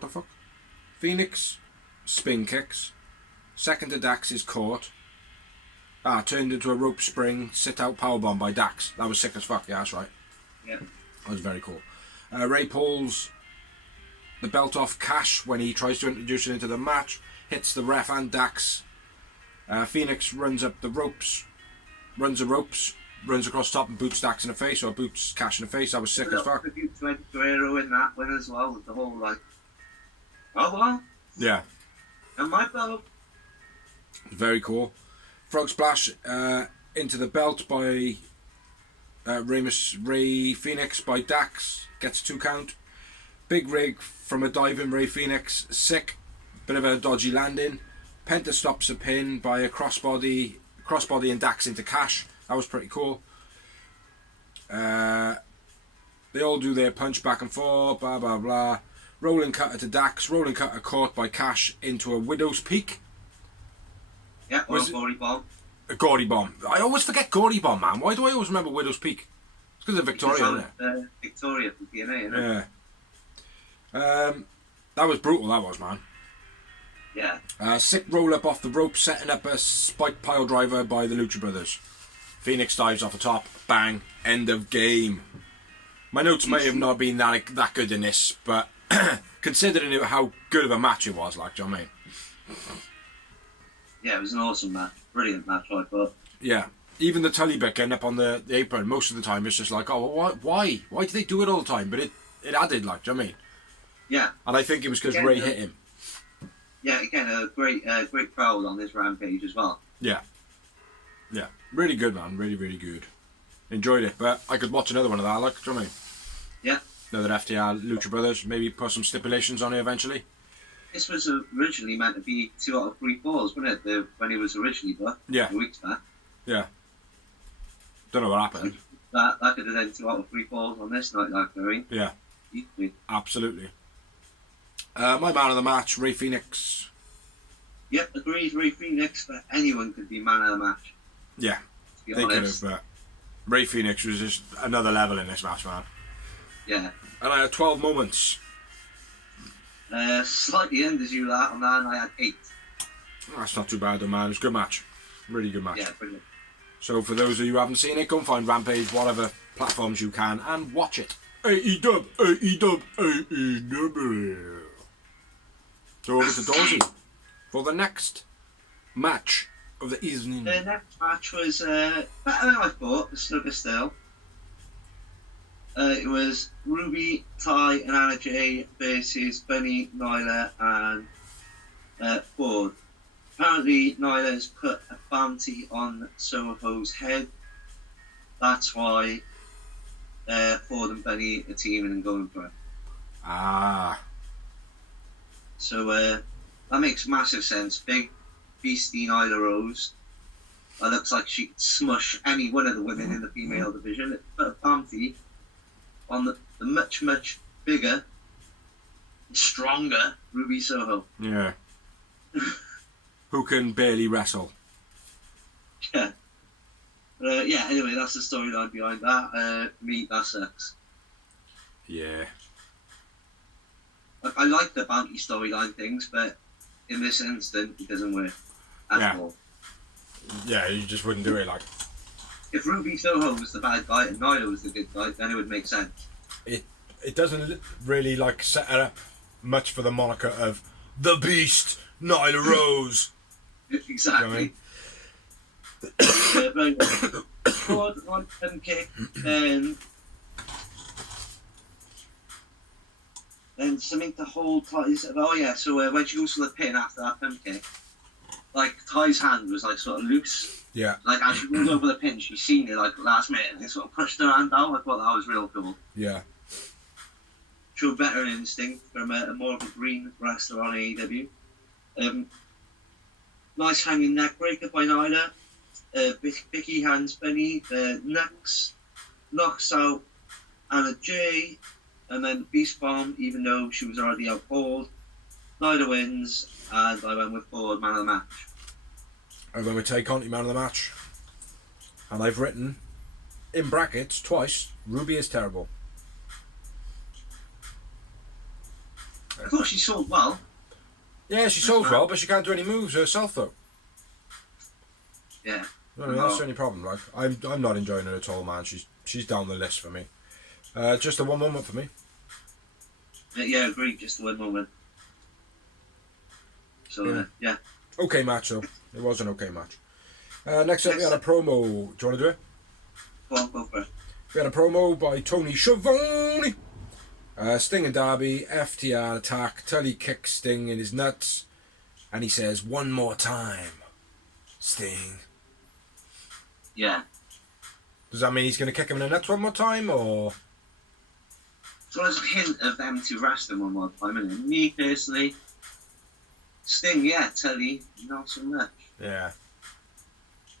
the fuck? Phoenix spin kicks. Second to Dax is caught. Turned into a rope spring, sit out powerbomb by Dax. That was sick as fuck, yeah, that's right. Yeah. That was very cool. Ray pulls the belt off Cash when he tries to introduce it into the match. Hits the ref and Dax. Phoenix runs up the ropes. Runs the ropes. Runs across top and boots Dax in the face, or boots Cash in the face. That was sick as fuck. Tribute to Eddie Guerrero in that one as well, with the whole like, oh well. Yeah. And my belt. Very cool. Frog splash into the belt by Ray Phoenix by Dax. Gets a 2 count. Big rig from a diving Ray Phoenix. Sick. Bit of a dodgy landing. Penta stops a pin by a crossbody and Dax into Cash. That was pretty cool. They all do their punch back and forth, blah blah blah. Rolling cutter to Dax. Rolling cutter caught by Cash into a Widow's Peak. Yeah, or a Gory Bomb. A Gordy Bomb. I always forget Gordy Bomb, man. Why do I always remember Widow's Peak? It's because of Victoria, isn't it? Victoria from DNA, isn't it? Yeah. That was brutal, that was, man. Yeah. Sick roll up off the rope, setting up a spike pile driver by the Lucha Brothers. Phoenix dives off the top, bang, end of game. My notes may have not been that good in this, but considering how good of a match it was, like, do you know what I mean? Yeah, it was an awesome match. Brilliant match, I thought. Yeah. Even the Tully bit getting up on the apron, most of the time, it's just like, oh, well, why? Why do they do it all the time? But it added, like, do you know what I mean? Yeah. And I think it was because Ray hit him. Yeah, again, a great crowd on this Rampage as well. Yeah. Yeah. Really good, man. Really, really good. Enjoyed it. But I could watch another one of that, like, do you know what I mean? Yeah. Another FTR Lucha Brothers. Maybe put some stipulations on it eventually. This was originally meant to be 2 out of 3 falls, wasn't it? When it was originally booked. Yeah. A few weeks back. Yeah. Don't know what happened. That could have done 2 out of 3 falls on this night, like, I Yeah. Easily. Absolutely. My man of the match, Ray Phoenix. Yep, agreed. Ray Phoenix, but anyone could be man of the match. Yeah. To be They could have, honest. but Ray Phoenix was just another level in this match, man. Yeah. And I had 12 moments. Slightly ended you that on that, and I had 8. That's not too bad though, man. It was a good match. Really good match. Yeah, brilliant. So for those of you who haven't seen it, go and find Rampage, whatever platforms you can, and watch it. AEW, AEW, AEW. So over to Dorsey for the next match of the evening. The next match was better than I thought, but still. It was Ruby, Ty, and Anna Jay versus Bunny, Nyla, and Ford. Apparently, Nyla has put a bounty on Soho's head. That's why Ford and Bunny are teaming and going for it. Ah. So that makes massive sense. Big, beastie Nyla Rose. That looks like she could smush any one of the women in the female division. It put a bounty on the much, much bigger, stronger Ruby Soho. Yeah. Who can barely wrestle. Yeah. Yeah, anyway, that's the storyline behind that. Me, that sucks. Yeah. I like the bounty storyline things, but in this instant, it doesn't work at all. Yeah, you just wouldn't do it like. If Ruby Soho was the bad guy and Nyla was the good guy, then it would make sense. It doesn't really like set it up much for the moniker of the Beast, Nyla Rose. Exactly. Ford on pin kick, then something to hold Ty's. Oh yeah, so when she goes to the pin after that pin kick, like Ty's hand was like sort of loose. Yeah. Like as she rolled over the pin, she seen it like last minute and it sort of pushed her hand out. I thought that was real cool. Yeah. Showed better instinct from a more of a green wrestler on AEW. Nice hanging neck breaker by Nyla. Vicky hands Benny. Knocks out Anna Jay. And then Beast Bomb, even though she was already out cold. Nyla wins, and I went with Ford, man of the match. I'm going with Tay Conti, man of the match. And I've written, in brackets, twice, Ruby is terrible. I thought she sold well. Yeah, she sold well, but she can't do any moves herself, though. Yeah. I mean, that's the only problem. Like, I'm not enjoying her at all, man. She's down the list for me. Just a one moment for me. Yeah, agreed. Just the one moment. So, yeah. Okay match, though. It was an okay match. Next up, we had a promo. Do you want to do it? Go for it. We had a promo by Tony Schiavone. Sting and Darby, FTR attack. Tully kicks Sting in his nuts. And he says, "One more time, Sting." Yeah. Does that mean he's going to kick him in the nuts one more time, or...? So there's a hint of them to wrestle one more time, isn't it? Me, personally, Sting, yeah, Tully, not so much. Yeah.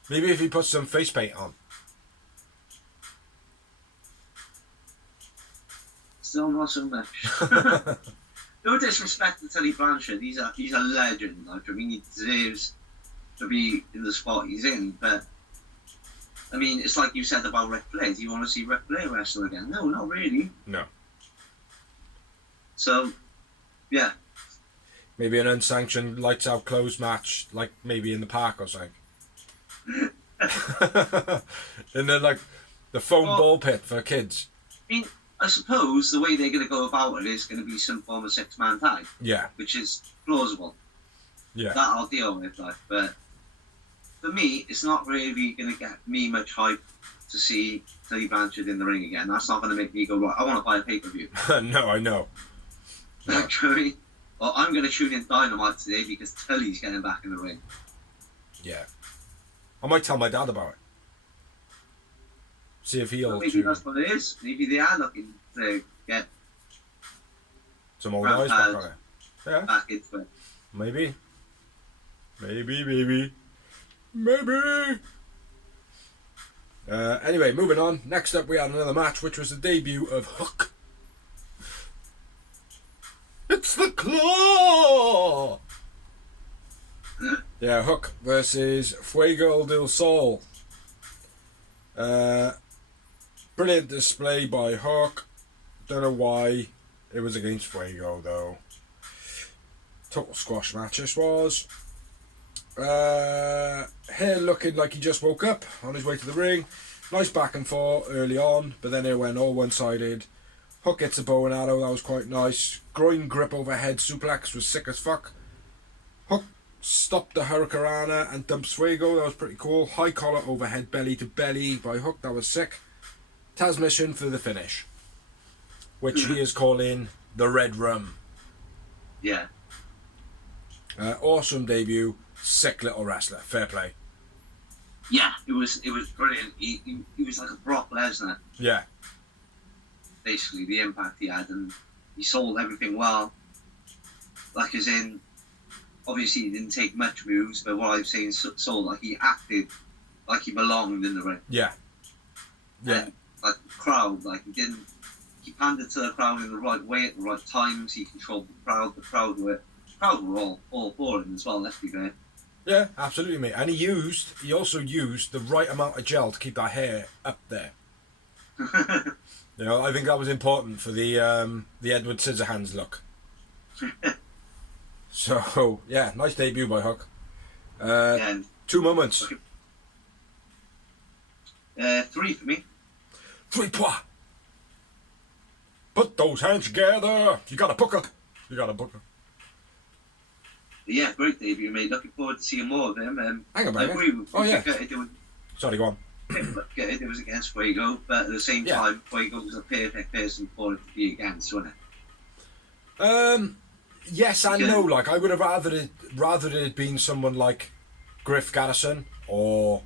Maybe if he puts some face paint on. Still not so much. No disrespect to Tully Blanchard. He's a legend. Like, I mean, he deserves to be in the spot he's in. But I mean, it's like you said about Ric Flair. Do you want to see Ric Flair wrestle again? No, not really. No. So, yeah. Maybe an unsanctioned lights out closed match, like maybe in the park or something. And then like the foam ball pit for kids. I mean, I suppose the way they're going to go about it is going to be some form of 6-man tag. Yeah. Which is plausible. Yeah. That I'll deal with, like, but for me, it's not really going to get me much hype to see Tully Blanchard in the ring again. That's not going to make me go, right, I want to buy a pay-per-view. No, I know. No. Actually, well, I'm going to tune in Dynamite today because Tully's getting back in the ring. Yeah. I might tell my dad about it. See if he'll. Well, maybe that's what it is. Maybe they are looking to get some old guys back on it. Yeah. Back into it. Maybe. Maybe. Anyway, moving on. Next up, we had another match, which was the debut of Hook. It's the Claw! Yeah, Hook versus Fuego del Sol. Brilliant display by Hook. Don't know why it was against Fuego, though. Total squash match this was. Here looking like he just woke up on his way to the ring. Nice back and forth early on, but then it went all one-sided. Hook gets a bow and arrow, that was quite nice. Groin grip overhead suplex was sick as fuck. Hook stopped the Hurricanrana and dumps Fuego, that was pretty cool. High collar overhead belly to belly by Hook, that was sick. Taz mission for the finish, which he is calling the Red Rum. Yeah. Awesome debut, sick little wrestler, fair play. Yeah, it was brilliant. He was like a Brock Lesnar. Yeah. Basically, the impact he had, and he sold everything well. Like, as in, obviously he didn't take much moves, but what I'm saying, sold, like, he acted like he belonged in the ring. Yeah. Yeah. And, like, the crowd, like, he pandered to the crowd in the right way at the right times. He controlled the crowd were all for him as well, let's be fair. Yeah, absolutely, mate. And he also used the right amount of gel to keep that hair up there. You know, I think that was important for the Edward Scissorhands look. So, yeah, nice debut by Hook. 2 moments. 3 for me. 3 points. Put those hands together. You got a booker. Yeah, great debut, mate. Looking forward to seeing more of him. Hang on, I agree with Sorry, go on. It was against Fuego, but at the same time, Fuego was a perfect person for it to be against, wasn't it? Yes and no. Like, I would have rather it had been someone like Griff Garrison or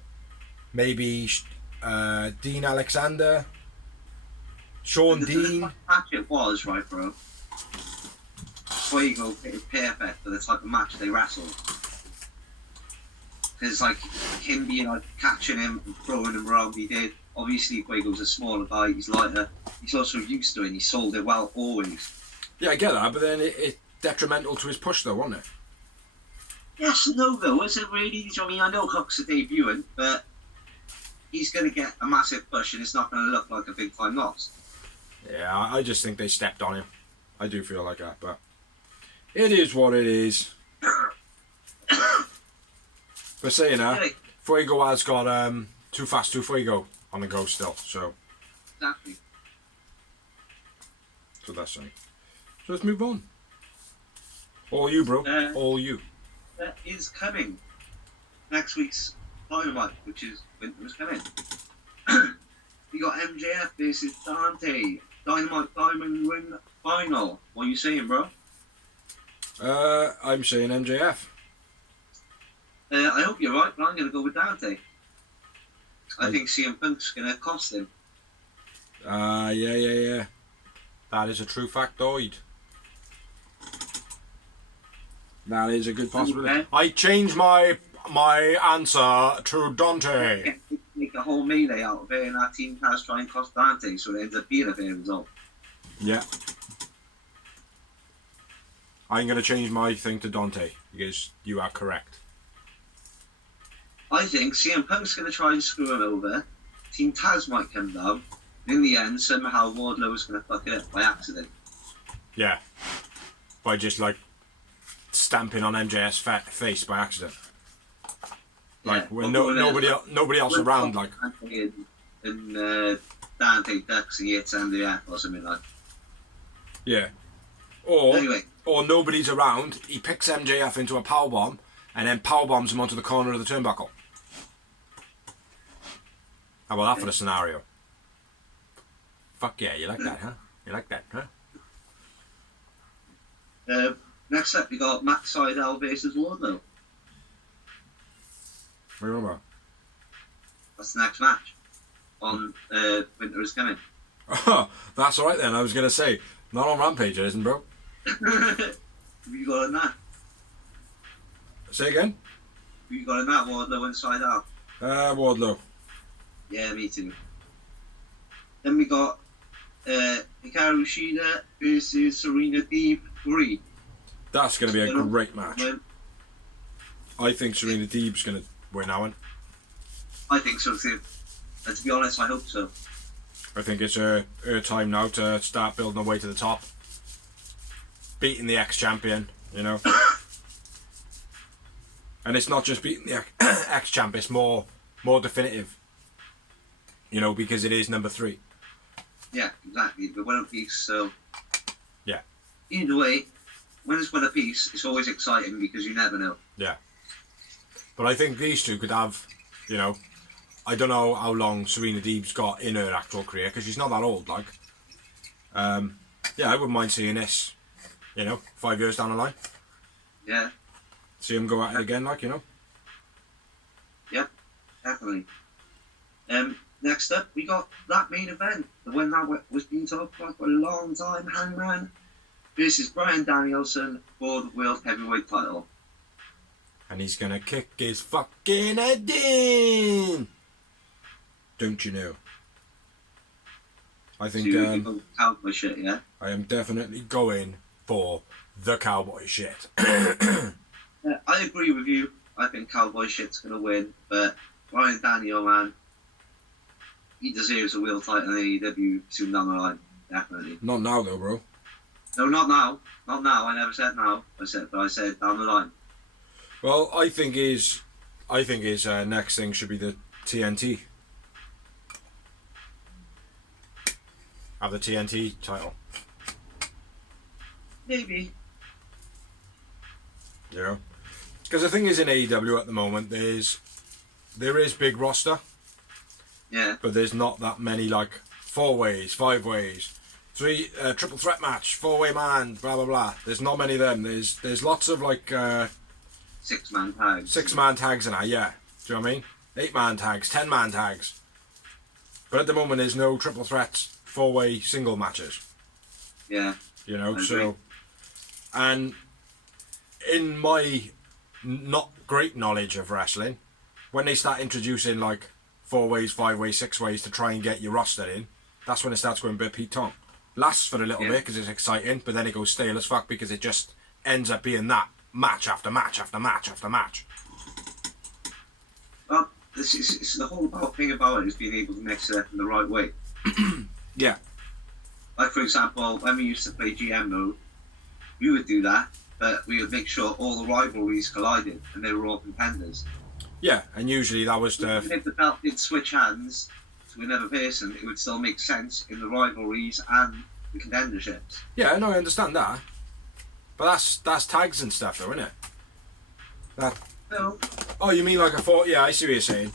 maybe Dean Alexander, Sean Dean. The match it was, right, bro? Fuego is perfect for the type of match they wrestled. Because, like, him being, like, catching him and throwing him around, he did. Obviously, Fuego's a smaller guy, he's lighter. He's also used to it, and he sold it well, always. Yeah, I get that, but then it's detrimental to his push, though, wasn't it? Yes and no, though. Is it really? I mean, I know Hook's a debutant, but he's going to get a massive push, and it's not going to look like a big-time loss. Yeah, I just think they stepped on him. I do feel like that, but it is what it is. But saying that, Fuego has got Too Fast, Too Fuego on the go still, so. Exactly. So that's saying. So let's move on. All you, bro. All you. That is coming. Next week's Dynamite, which is Winter is coming. We got MJF versus Dante. Dynamite Diamond Ring Final. What are you saying, bro? I'm saying MJF. I hope you're right, but I'm going to go with Dante. I think CM Punk's going to cost him. Yeah. That is a true factoid. That is a good possibility. Okay. I changed my answer to Dante. Make a whole melee out of it, and our team has try and cost Dante, so it ends up being a fair result. Yeah. I'm going to change my thing to Dante because you are correct. I think CM Punk's going to try and screw him over. Team Taz might come down. In the end, somehow Wardlow is going to fuck it up by accident. Yeah. By just like stamping on MJF's face by accident. Like when nobody else around, like. And Dante ducks and hits MJF or something like. Yeah. Or Anyway. Or nobody's around. He picks MJF into a powerbomb and then powerbombs him onto the corner of the turnbuckle. How about that for the scenario? Fuck yeah, you like that, huh? You like that, huh? Next up, we got Matt Sydal versus Wardlow. Remember? That's the next match on Winter is Coming. Oh, that's alright then. I was going to say, not on Rampage, it isn't, bro. Who you got in that? Say again? Who you got in that, Wardlow and Sydal? Wardlow. Yeah, me too. Then we got Hikaru Shida versus Serena Deeb 3. That's going to be a great match. I think Serena Deeb's going to win that one. I think so too. And to be honest, I hope so. I think it's her time now to start building her way to the top. Beating the ex-champion, you know. And it's not just beating the ex-champ, it's more definitive. You know, because it is number 3. Yeah, exactly. The winner piece, so... Yeah. Either way, when it's winner piece, it's always exciting because you never know. Yeah. But I think these two could have, you know... I don't know how long Serena Deeb's got in her actual career, because she's not that old, like. Yeah, I wouldn't mind seeing this, you know, 5 years down the line. Yeah. See them go at it again, like, you know. Yep, definitely. Next up, we got that main event, the one that was being talked about for a long time, Hangman versus Bryan Danielson for the World Heavyweight title. And he's gonna kick his fucking head in! Don't you know? I think, So you go cowboy shit, yeah? I am definitely going for the cowboy shit. I agree with you. I think cowboy shit's gonna win, but Bryan Daniel, man, he deserves a world title in AEW soon down the line, definitely. Not now though, bro. No, not now. Not now. I never said now. I said down the line. Well, I think his next thing should be the TNT. Have the TNT title. Maybe. You know? Because the thing is, in AEW at the moment, there is big roster. Yeah. But there's not that many, like, 4 ways, 5 ways, 3 triple threat match, 4-way man, blah blah blah. There's not many of them. There's lots of like 6-man tags. 6-man tags and that, yeah. Do you know what I mean? 8-man tags, 10-man tags. But at the moment, there's no triple threats, 4-way single matches. Yeah. You know, so. And in my not great knowledge of wrestling, when they start introducing like 4 ways, 5 ways, 6 ways to try and get your roster in, that's when it starts going a bit Pete Tong. Lasts for a little bit because it's exciting, but then it goes stale as fuck because it just ends up being that match after match after match after match. Well, it's the whole thing about it is being able to mix it up in the right way. Yeah. Like, for example, when we used to play GM mode, we would do that, but we would make sure all the rivalries collided and they were all contenders. Yeah, and usually that was Even if the belt did switch hands to another person, it would still make sense in the rivalries and the contenderships. Yeah, no, I understand that. But that's tags and stuff though, isn't it? That... No. Oh, you mean like a 4... Yeah, I see what you're saying.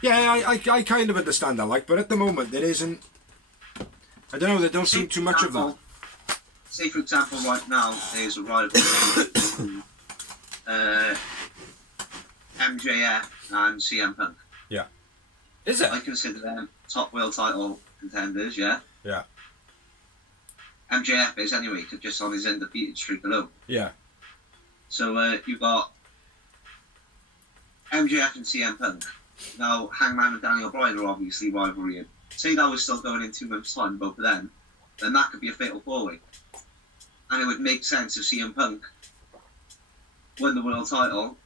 Yeah, I kind of understand that, like, but at the moment there isn't... I don't know, there don't seem too much of that. Say, for example, right now, there's a rivalry MJF and CM Punk. Yeah. Is it? I consider them top world title contenders, yeah? Yeah. MJF is anyway, just on his undefeated streak alone. Yeah. So you've got MJF and CM Punk. Now, Hangman and Daniel Bryan are obviously rivalrying. Say that was still going in 2 months' time, both of them, then that could be a fatal 4-way. and it would make sense if CM Punk won the world title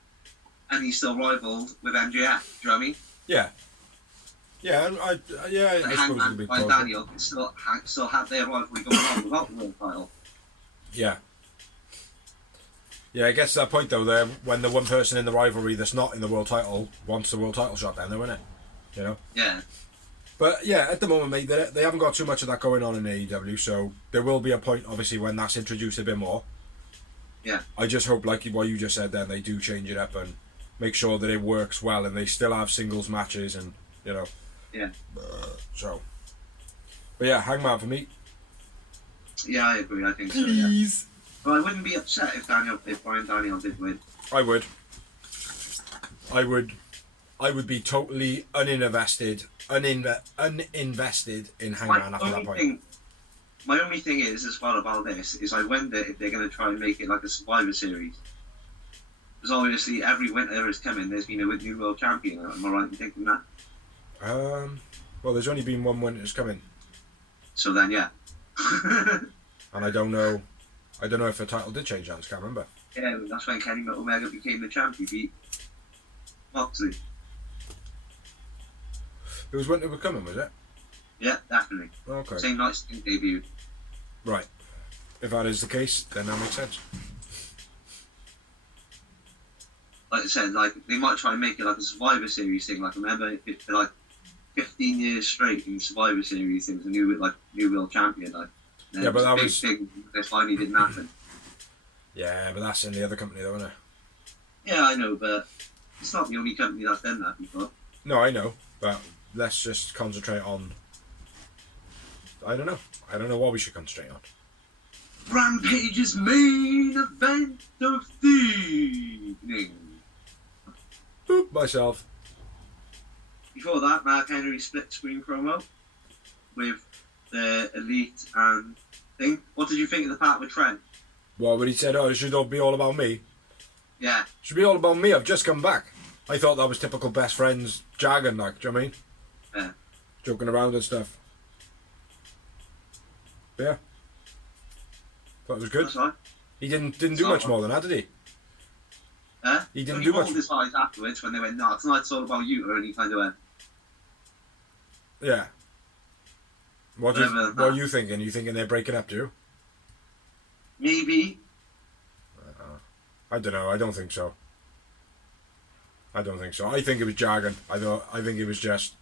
and he's still rivaled with MJF. Do you know what I mean? Yeah. Yeah, I suppose it'd Hangman be and plausible. Daniel can still have their rivalry going on without the world title. Yeah. Yeah, it gets to that point though, there when the one person in the rivalry that's not in the world title wants the world title shot down there, isn't it? You know? Yeah. But yeah, at the moment, mate, they haven't got too much of that going on in AEW, so there will be a point, obviously, when that's introduced a bit more. Yeah. I just hope, like what you just said then, they do change it up and make sure that it works well and they still have singles matches and, you know. Yeah. So. But yeah, Hangman for me. Yeah, I agree. I think so. Please. Yeah. But I wouldn't be upset if Brian Daniel did win. I would be totally uninvested in Hangman after that point. My only thing is, as well about this, is I wonder if they're going to try and make it like a Survivor Series. Because obviously every winter is coming, there's been a new world champion. Am I right in thinking that? Well, there's only been one winner that's coming. So then, yeah. And I don't know if the title did change hands, can't remember. Yeah, that's when Kenny Omega became the champion, beat Moxley. It was winter were coming, was it? Yeah, definitely. Okay. Same night Sting debuted. Right. If that is the case, then that makes sense. Like I said, like they might try and make it like a Survivor Series thing. Like remember, for like 15 years straight in Survivor Series, there was a new world champion. Like yeah, but that was big. That finally didn't happen. Yeah, but that's in the other company, though, isn't it? Yeah, I know, but it's not the only company that's done that before. No, I know, but let's just concentrate on. I don't know what we should concentrate on. Rampage's main event of the evening. Boop, myself. Before that, Mark Henry split screen promo with the Elite and thing. What did you think of the part with Trent? Well, when he said, "Oh, it should all be all about me." Yeah. It should be all about me. I've just come back. I thought that was typical best friends jargon, like. Do you know what I mean? Yeah. Joking around and stuff. But yeah. Thought it was good. That's right. He didn't do much more than that, did he? He didn't do much. He rolled his eyes afterwards when they went, "No, tonight's all about you," and he kind of went, Yeah. What are you thinking? Are you thinking they're breaking up too? maybe. I don't know. I don't think so. I think it was jargon. I think it was just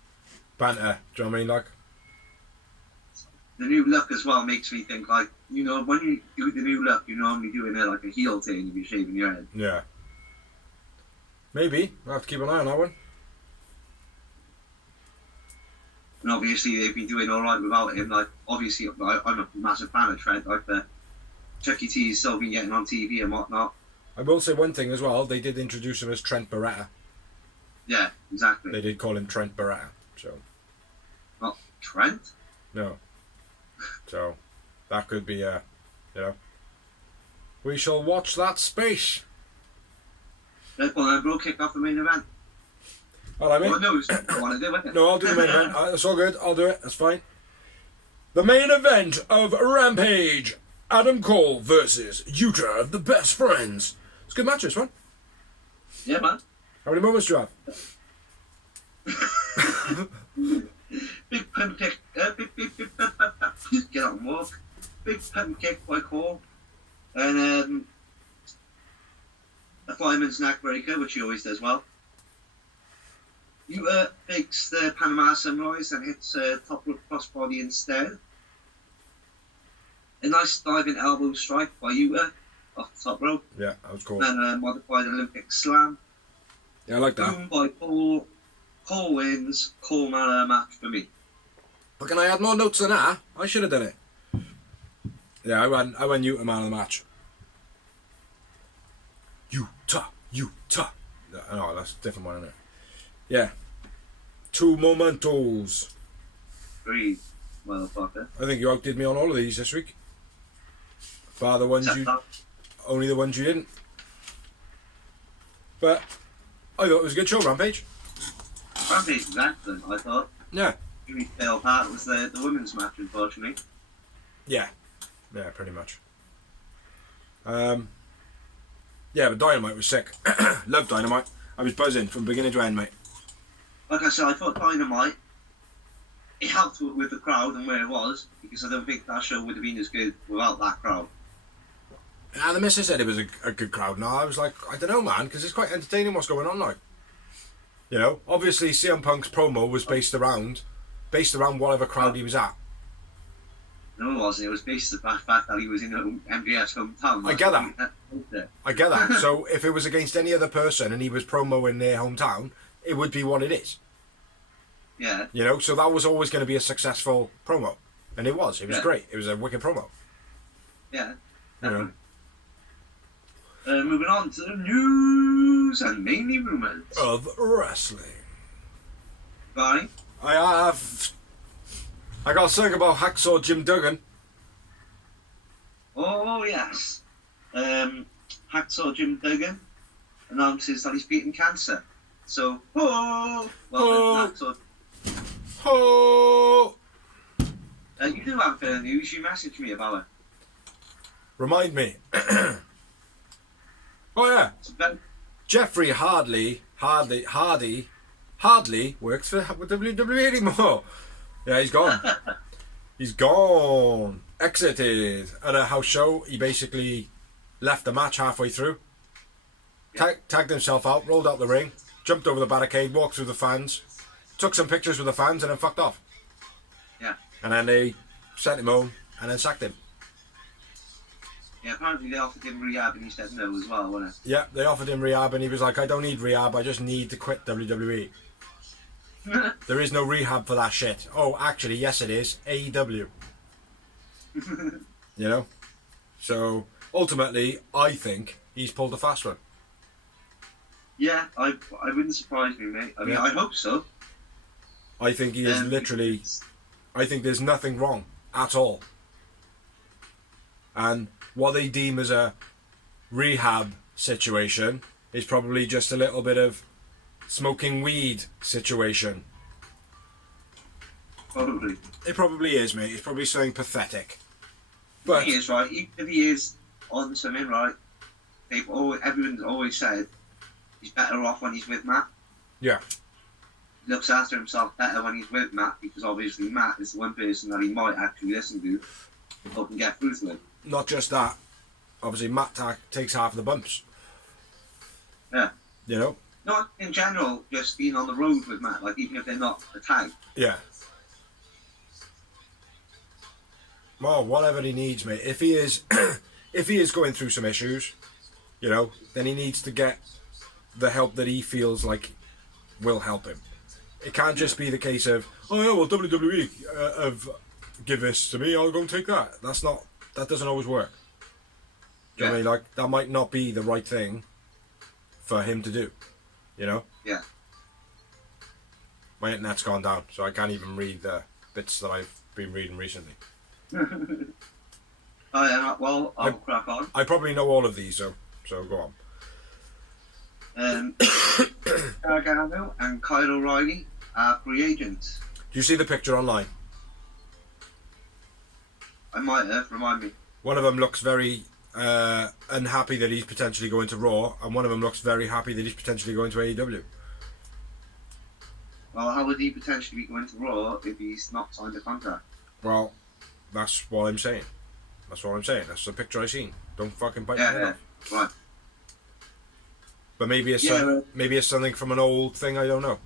banter. Do you know what I mean? Like. The new look as well makes me think like, you know, when you do the new look, you're normally doing it like a heel thing if you're shaving your head. Yeah. Maybe. I'll have to keep an eye on that one. And obviously they've been doing alright without him. Like, obviously I'm a massive fan of Trent. Like, Chuck E. T's still been getting on TV and whatnot. I will say one thing as well. They did introduce him as Trent Barretta. Yeah, exactly. They did call him Trent Barretta. So. Not Trent? No. So, that could be you know. We shall watch that space. Let's go on, bro. Kick off the main event. All right, mate. Oh, no, it's not what I do, isn't it? No, I'll do the main event. That's all good. I'll do it. That's fine. The main event of Rampage. Adam Cole versus Yuta, the best friends. It's a good match, this one. Yeah, man. How many moments do you have? Big pump kick. Get out and walk. Big pump kick by Cole. And a fireman's neck breaker, which he always does well. Yuta fakes the Panama Sunrise and hits top rope crossbody instead. A nice diving elbow strike by Yuta off the top rope. Yeah, that was cool. And a modified Olympic slam. Yeah, I like that. Boom by Cole. Cole wins. Cole man of the match for me. But can I add more notes than that? I should have done it. Yeah, I went Yuta man of the match. Yuta. No, that's a different one, isn't it? Yeah. 2 momentos. Breathe, motherfucker. I think you outdid me on all of these this week. Bar the ones only the ones you didn't. But I thought it was a good show, Rampage. Rampage was excellent, I thought. Yeah. The only fail part was the women's match, unfortunately. Yeah, pretty much. Yeah, but Dynamite was sick. Love Dynamite. I was buzzing from beginning to end, mate. Like I said, I thought Dynamite, it helped with the crowd and where it was, because I don't think that show would have been as good without that crowd. Yeah, the missus said it was a good crowd. No, I was like, I don't know, man, because it's quite entertaining what's going on, like. You know, obviously CM Punk's promo was based around whatever crowd he was at. No, it wasn't. It was based on the fact that he was in MJF's hometown. I get that. I get that. So if it was against any other person and he was promo in their hometown, it would be what it is. Yeah. You know, so that was always going to be a successful promo. And it was. It was great. It was a wicked promo. Yeah. You know. Moving on to the news and mainly rumours Of wrestling. Bye. I got something about Hacksaw Jim Duggan. Oh, yes. Hacksaw Jim Duggan announces that he's beaten cancer. So, Hacksaw. Oh! You do have news. You messaged me about it. Remind me. Oh yeah. Jeffrey Hardy works for WWE anymore. Yeah, he's gone. He's gone. Exited at a house show. He basically left the match halfway through. Tagged himself out, rolled out the ring, jumped over the barricade, walked through the fans, took some pictures with the fans, and then fucked off. Yeah. And then they sent him home and then sacked him. Yeah, apparently they offered him rehab and he said no as well, wasn't it? Yeah, they offered him rehab and he was like, I don't need rehab, I just need to quit WWE. There is no rehab for that shit. Oh, actually, yes it is. AEW. You know? So, ultimately, I think he's pulled a fast one. Yeah, I wouldn't surprise me, mate. I mean, I hope so. I think he is literally... I think there's nothing wrong at all. And what they deem as a rehab situation is probably just a little bit of smoking weed situation. Probably. It probably is, mate. It's probably something pathetic. But he is, right? Even if he is on something, right? Everyone's always said he's better off when he's with Matt. Yeah. He looks after himself better when he's with Matt, because obviously Matt is the one person that he might actually listen to or can get through to him. Not just that. Obviously, Matt takes half of the bumps. Yeah. You know? Not in general, just being on the road with Matt, like even if they're not a tag. Yeah. Well, whatever he needs, mate. If he is, if he is going through some issues, you know, then he needs to get the help that he feels like will help him. It can't just be the case of, oh yeah, well WWE have give this to me, I'll go and take that. That doesn't always work. Do you know what I mean? Like, that might not be the right thing for him to do. You know? Yeah. My internet's gone down, so I can't even read the bits that I've been reading recently. Oh yeah, well, I'll crack on. I probably know all of these, so go on. Gargano and Kyle O'Reilly are free agents. Do you see the picture online? I might have, remind me. One of them looks very unhappy that he's potentially going to Raw, and one of them looks very happy that he's potentially going to AEW. Well, how would he potentially be going to Raw if he's not signed a contract? Well, that's what I'm saying. That's the picture I seen. Don't fucking bite my head off. Right. But maybe it's something from an old thing. I don't know.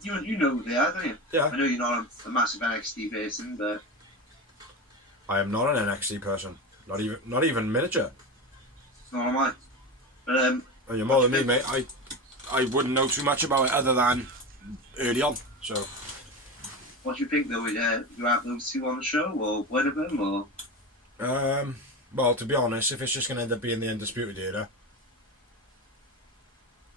You know who they are, don't you? Yeah. I know you're not a massive NXT person, but I am not an NXT person. Not even miniature. nor am I. But Oh, you're more than me, mate. I wouldn't know too much about it other than early on. So. What do you think, though? You have those two on the show, or one of them, or? Well, to be honest, if it's just going to end up being the Undisputed Era,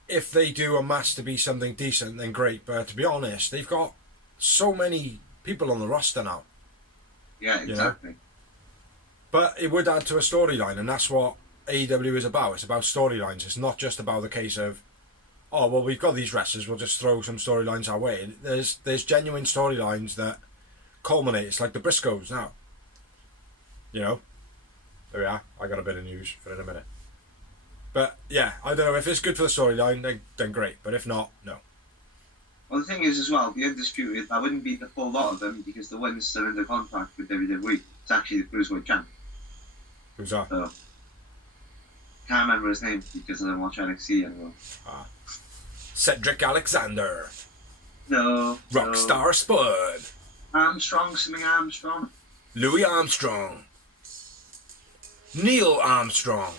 if they do amass to be something decent, then great. But to be honest, they've got so many people on the roster now. Yeah, exactly. You know? But it would add to a storyline, and that's what AEW is about. It's about storylines. It's not just about the case of, oh, well, we've got these wrestlers, we'll just throw some storylines our way. There's genuine storylines that culminate. It's like the Briscoes now. You know? There we are. I got a bit of news for in a minute. But yeah, I don't know if it's good for the storyline, then great. But if not, no. Well, the thing is as well, the Undisputed, that wouldn't be the full lot of them because the one's still under contract with WWE. It's actually the Cruiserweight champ. Who's that? So, can't remember his name because I don't watch NXT anymore. Cedric Alexander. No. Rockstar Spud. Armstrong, something Armstrong. Louis Armstrong. Neil Armstrong.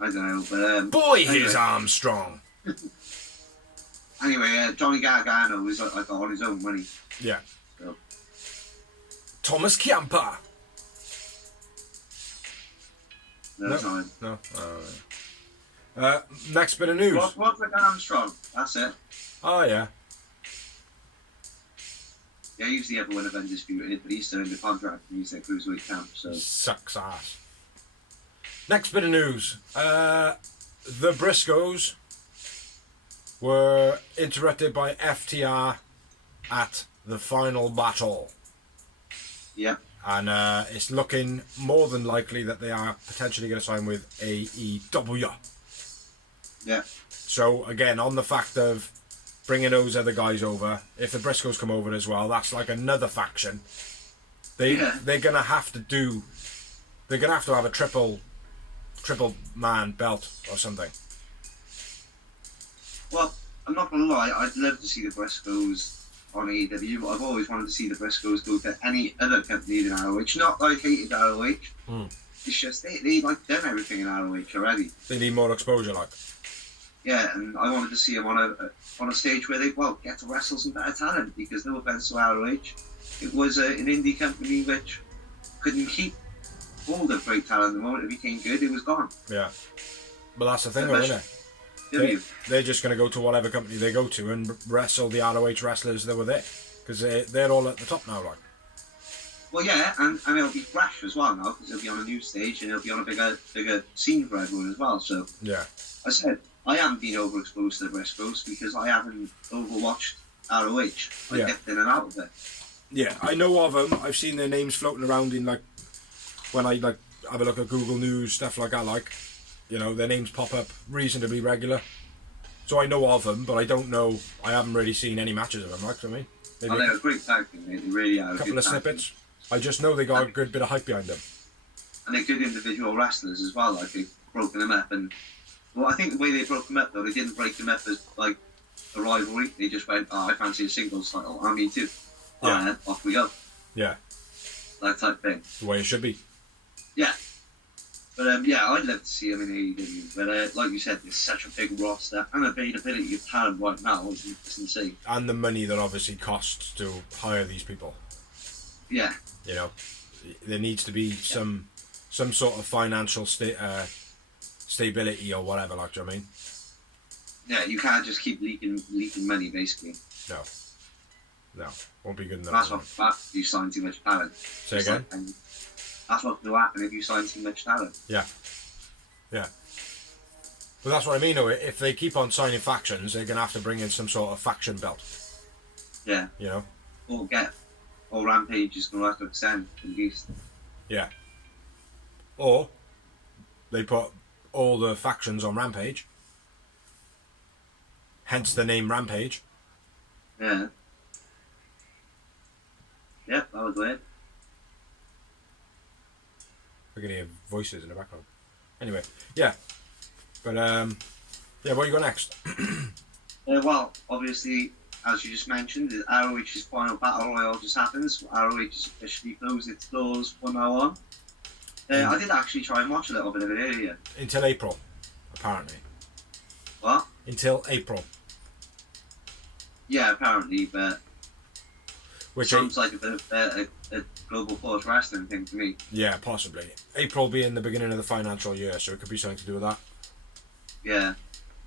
I don't know, but Boy, anyway. his Armstrong. Anyway, Johnny Gargano was like on his own money. Yeah. So. Thomas Ciampa. No, it's not him. No. Next bit of news. Roderick Armstrong. That's it. Oh yeah. Yeah, he was the other one of Undisputed, but he's still in the contract and he's their Cruiserweight champ, so. Sucks ass. Next bit of news. The Briscoes were interrupted by FTR at the final battle. Yeah. And it's looking more than likely that they are potentially going to sign with AEW. Yeah. So, again, on the fact of bringing those other guys over, if the Briscoes come over as well, that's like another faction. They're going to have to do... They're going to have a triple man belt or something. Well, I'm not going to lie, I'd love to see the Briscoes on AEW. I've always wanted to see the Briscoes go to any other company than ROH. Not that I hated ROH. It's just they like done everything in ROH already. They need more exposure, like. Yeah, and I wanted to see them on a stage where they get to wrestle some better talent because no offense to ROH, it was an indie company which couldn't keep all the great talent. The moment it became good, it was gone. Yeah, but that's the thing, though, isn't it? They're just going to go to whatever company they go to and wrestle the ROH wrestlers that were there because they're all at the top now, like. Well, yeah, and it'll be fresh as well now because it'll be on a new stage and it'll be on a bigger scene for everyone as well. So yeah, I said I haven't been overexposed to the Briscoes because I haven't overwatched ROH. I dipped in and out of it. Yeah, I know of them. I've seen their names floating around in like when I like have a look at Google News, stuff like that. Like, you know, their names pop up reasonably regular. So I know of them, but I don't know. I haven't really seen any matches of them. Like, I mean, maybe they're a great tag team. They really are. A couple of snippets. I just know they got a good bit of hype behind them. And they're good individual wrestlers as well. Like they've broken them up, and well, I think the way they broke them up though, they didn't break them up as like a rivalry. They just went, "Oh, I fancy a singles title. I me too." Yeah. And off we go. Yeah. That type thing. The way it should be. Yeah. But yeah, I'd love to see them in AEW. But like you said, there's such a big roster and availability of talent right now. It's insane. And the money that obviously costs to hire these people. Yeah. You know, there needs to be some sort of financial stability or whatever. Like, do you know what I mean? Yeah, you can't just keep leaking money, basically. No, won't be good enough. That's what happens if you sign too much talent. Say again? That's what will happen if you sign too much talent. Yeah. But that's what I mean, though. If they keep on signing factions, they're going to have to bring in some sort of faction belt. Yeah. You know? Or Rampage is going to have to extend, at least. Yeah. Or they put all the factions on Rampage. Hence the name Rampage. Yeah. Yep, that was weird. We're going to hear voices in the background. Anyway, yeah. But, yeah, what you got next? Well, obviously, as you just mentioned, ROH's final battle royal just happens. ROH has officially closed its doors from now on. I did actually try and watch a little bit of it earlier. Until April, apparently. What? Until April. Yeah, apparently, but which sounds like a bit of a Global Force Wrestling thing to me. Yeah, possibly. April being the beginning of the financial year, so it could be something to do with that. Yeah.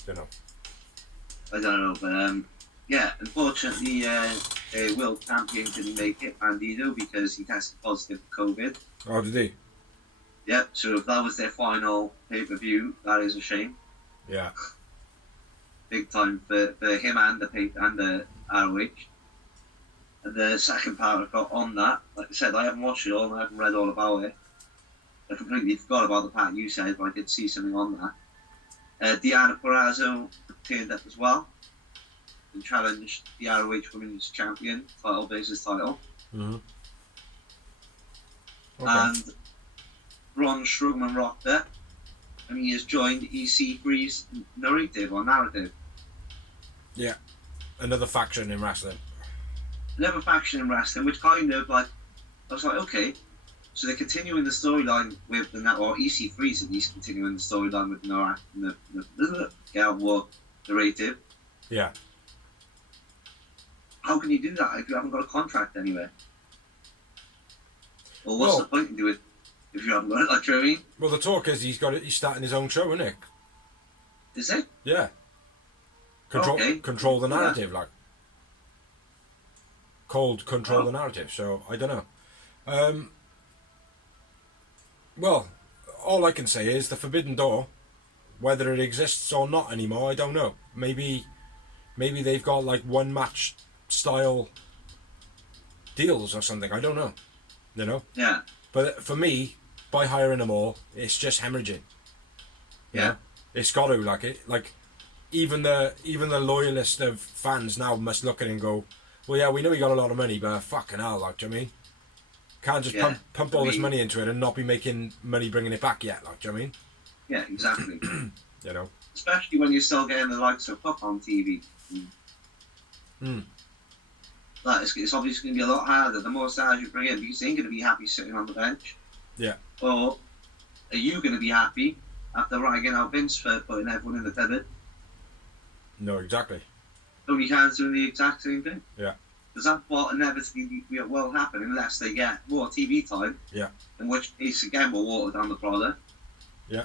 Don't know. I don't know, but yeah, unfortunately, the world champion didn't make it, Bandido, because he tested positive for COVID. Oh, did he? Yep, so if that was their final pay-per-view, that is a shame. Yeah. Big time for him and the ROH. And the second part I got on that, like I said, I haven't watched it all and I haven't read all about it. I completely forgot about the part you said, but I did see something on that. Diana Perazzo turned up as well and challenged the ROH Women's Champion title versus title. Mm-hmm. Okay. And Braun Strowman rocked it, and he has joined EC3's narrative. Yeah, another faction in wrestling. Another faction in wrestling, which kind of like, I was like, okay, so they're continuing the storyline with the, or EC3's at least continuing the storyline with the narrative. Yeah. How can you do that if you haven't got a contract anywhere? Well, what's the point in doing it if you haven't got it? Like, you know what I mean? Well, the talk is he's starting his own show, isn't it? Is it? Yeah. Control the narrative, like. Called Control the Narrative, so I don't know. Well, all I can say is the Forbidden Door, whether it exists or not anymore, I don't know. Maybe they've got like one match style deals or something, I don't know. You know? Yeah. But for me, by hiring them all, it's just hemorrhaging. You know? It's got to, like even the loyalist of fans now must look at it and go, well, yeah, we know you got a lot of money, but fucking hell, like, do you know what I mean? Can't just pump all this money into it and not be making money bringing it back yet, like, do you know what I mean? Yeah, exactly. You know? Especially when you're still getting the likes of Pup on TV. Like, it's obviously going to be a lot harder the more stars you bring in, because they ain't going to be happy sitting on the bench. Yeah. Or are you going to be happy after ragging out Vince for putting everyone in the cupboard? No, exactly. Tony Khan's doing the exact same thing. Yeah. Because that's what inevitably will happen unless they get more TV time. Yeah. In which case, again, will water down the product. Yeah.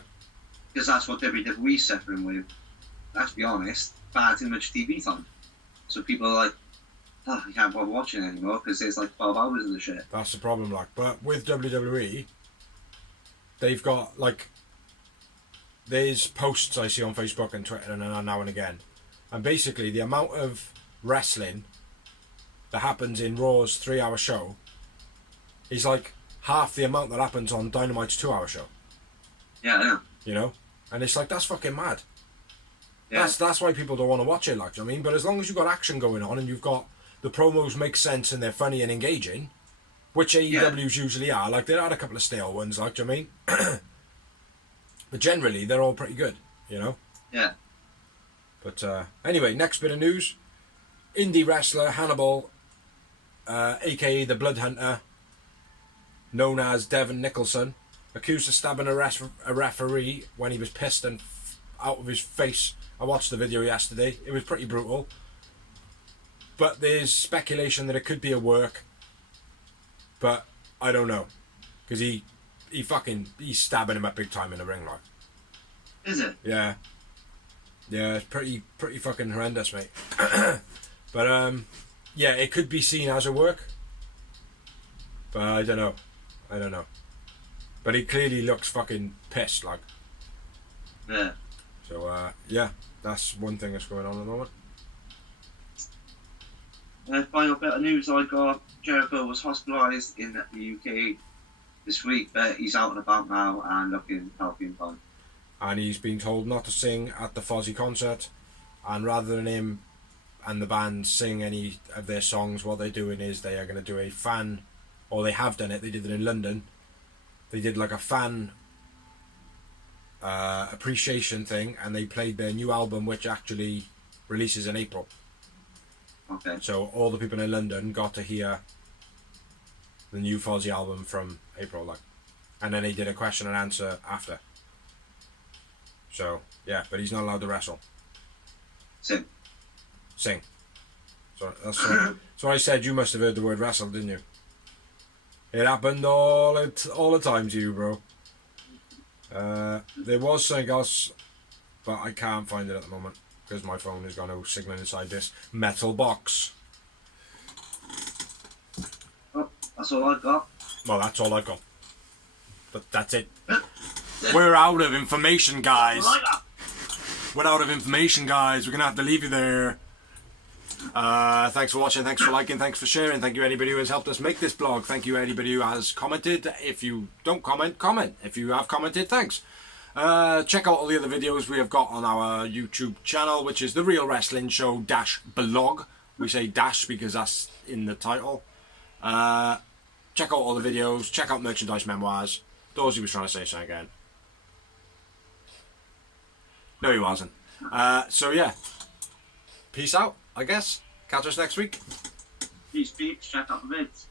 Because that's what WWE's suffering with. Let's be honest, far too much TV time. So people are like, oh, I can't bother watching it anymore because there's like 12 hours of the shit. That's the problem, like. But with WWE, they've got, like, there's posts I see on Facebook and Twitter and now and again. And basically, the amount of wrestling that happens in Raw's 3-hour show is like half the amount that happens on Dynamite's 2-hour show. Yeah, I know. You know? And it's like, that's fucking mad. Yeah. That's why people don't want to watch it, like, do you know what I mean? But as long as you've got action going on and you've got the promos make sense and they're funny and engaging, which AEWs usually are, like, there are a couple of stale ones, like, do you know what I mean? But generally, they're all pretty good, you know? Yeah. But anyway, next bit of news. Indie wrestler Hannibal, a.k.a. the Blood Hunter, known as Devon Nicholson, accused of stabbing a referee when he was pissed and out of his face. I watched the video yesterday. It was pretty brutal. But there's speculation that it could be a work. But I don't know. Because he's stabbing him up big time in the ring, like. Is it? Yeah. Yeah, it's pretty fucking horrendous, mate. But yeah, it could be seen as a work. But I don't know. But he clearly looks fucking pissed, like. Yeah. So yeah, that's one thing that's going on at the moment. Final bit of news I got: Jericho was hospitalised in the UK this week, but he's out and about now and looking healthy and fine. And he's been told not to sing at the Fozzy concert, and rather than him and the band sing any of their songs, what they're doing is they are going to do a fan, or they have done it, they did it in London, they did like a fan appreciation thing, and they played their new album, which actually releases in April. Okay. So all the people in London got to hear the new Fozzy album from April, like, and then they did a question and answer after. So yeah, but he's not allowed to wrestle. Sing. So that's what I said. You must have heard the word wrestle, didn't you? It happened all the time to you, bro. There was something else, but I can't find it at the moment because my phone has got no signal inside this metal box. Oh, that's all I've got. Well, that's all I've got. But that's it. We're out of information, guys. We're out of information, guys. We're gonna have to leave you there. Thanks for watching, thanks for liking, thanks for sharing. Thank you anybody who has helped us make this blog. Thank you anybody who has commented. If you don't comment, comment. If you have commented, thanks. Check out all the other videos we have got on our YouTube channel, which is The Real Wrestling Show -blog. We say dash because that's in the title. Check out all the videos, check out merchandise memoirs. Dorsey was trying to say something again. No, he wasn't. So yeah, peace out, I guess. Catch us next week. Peace, peeps. Check out the vids.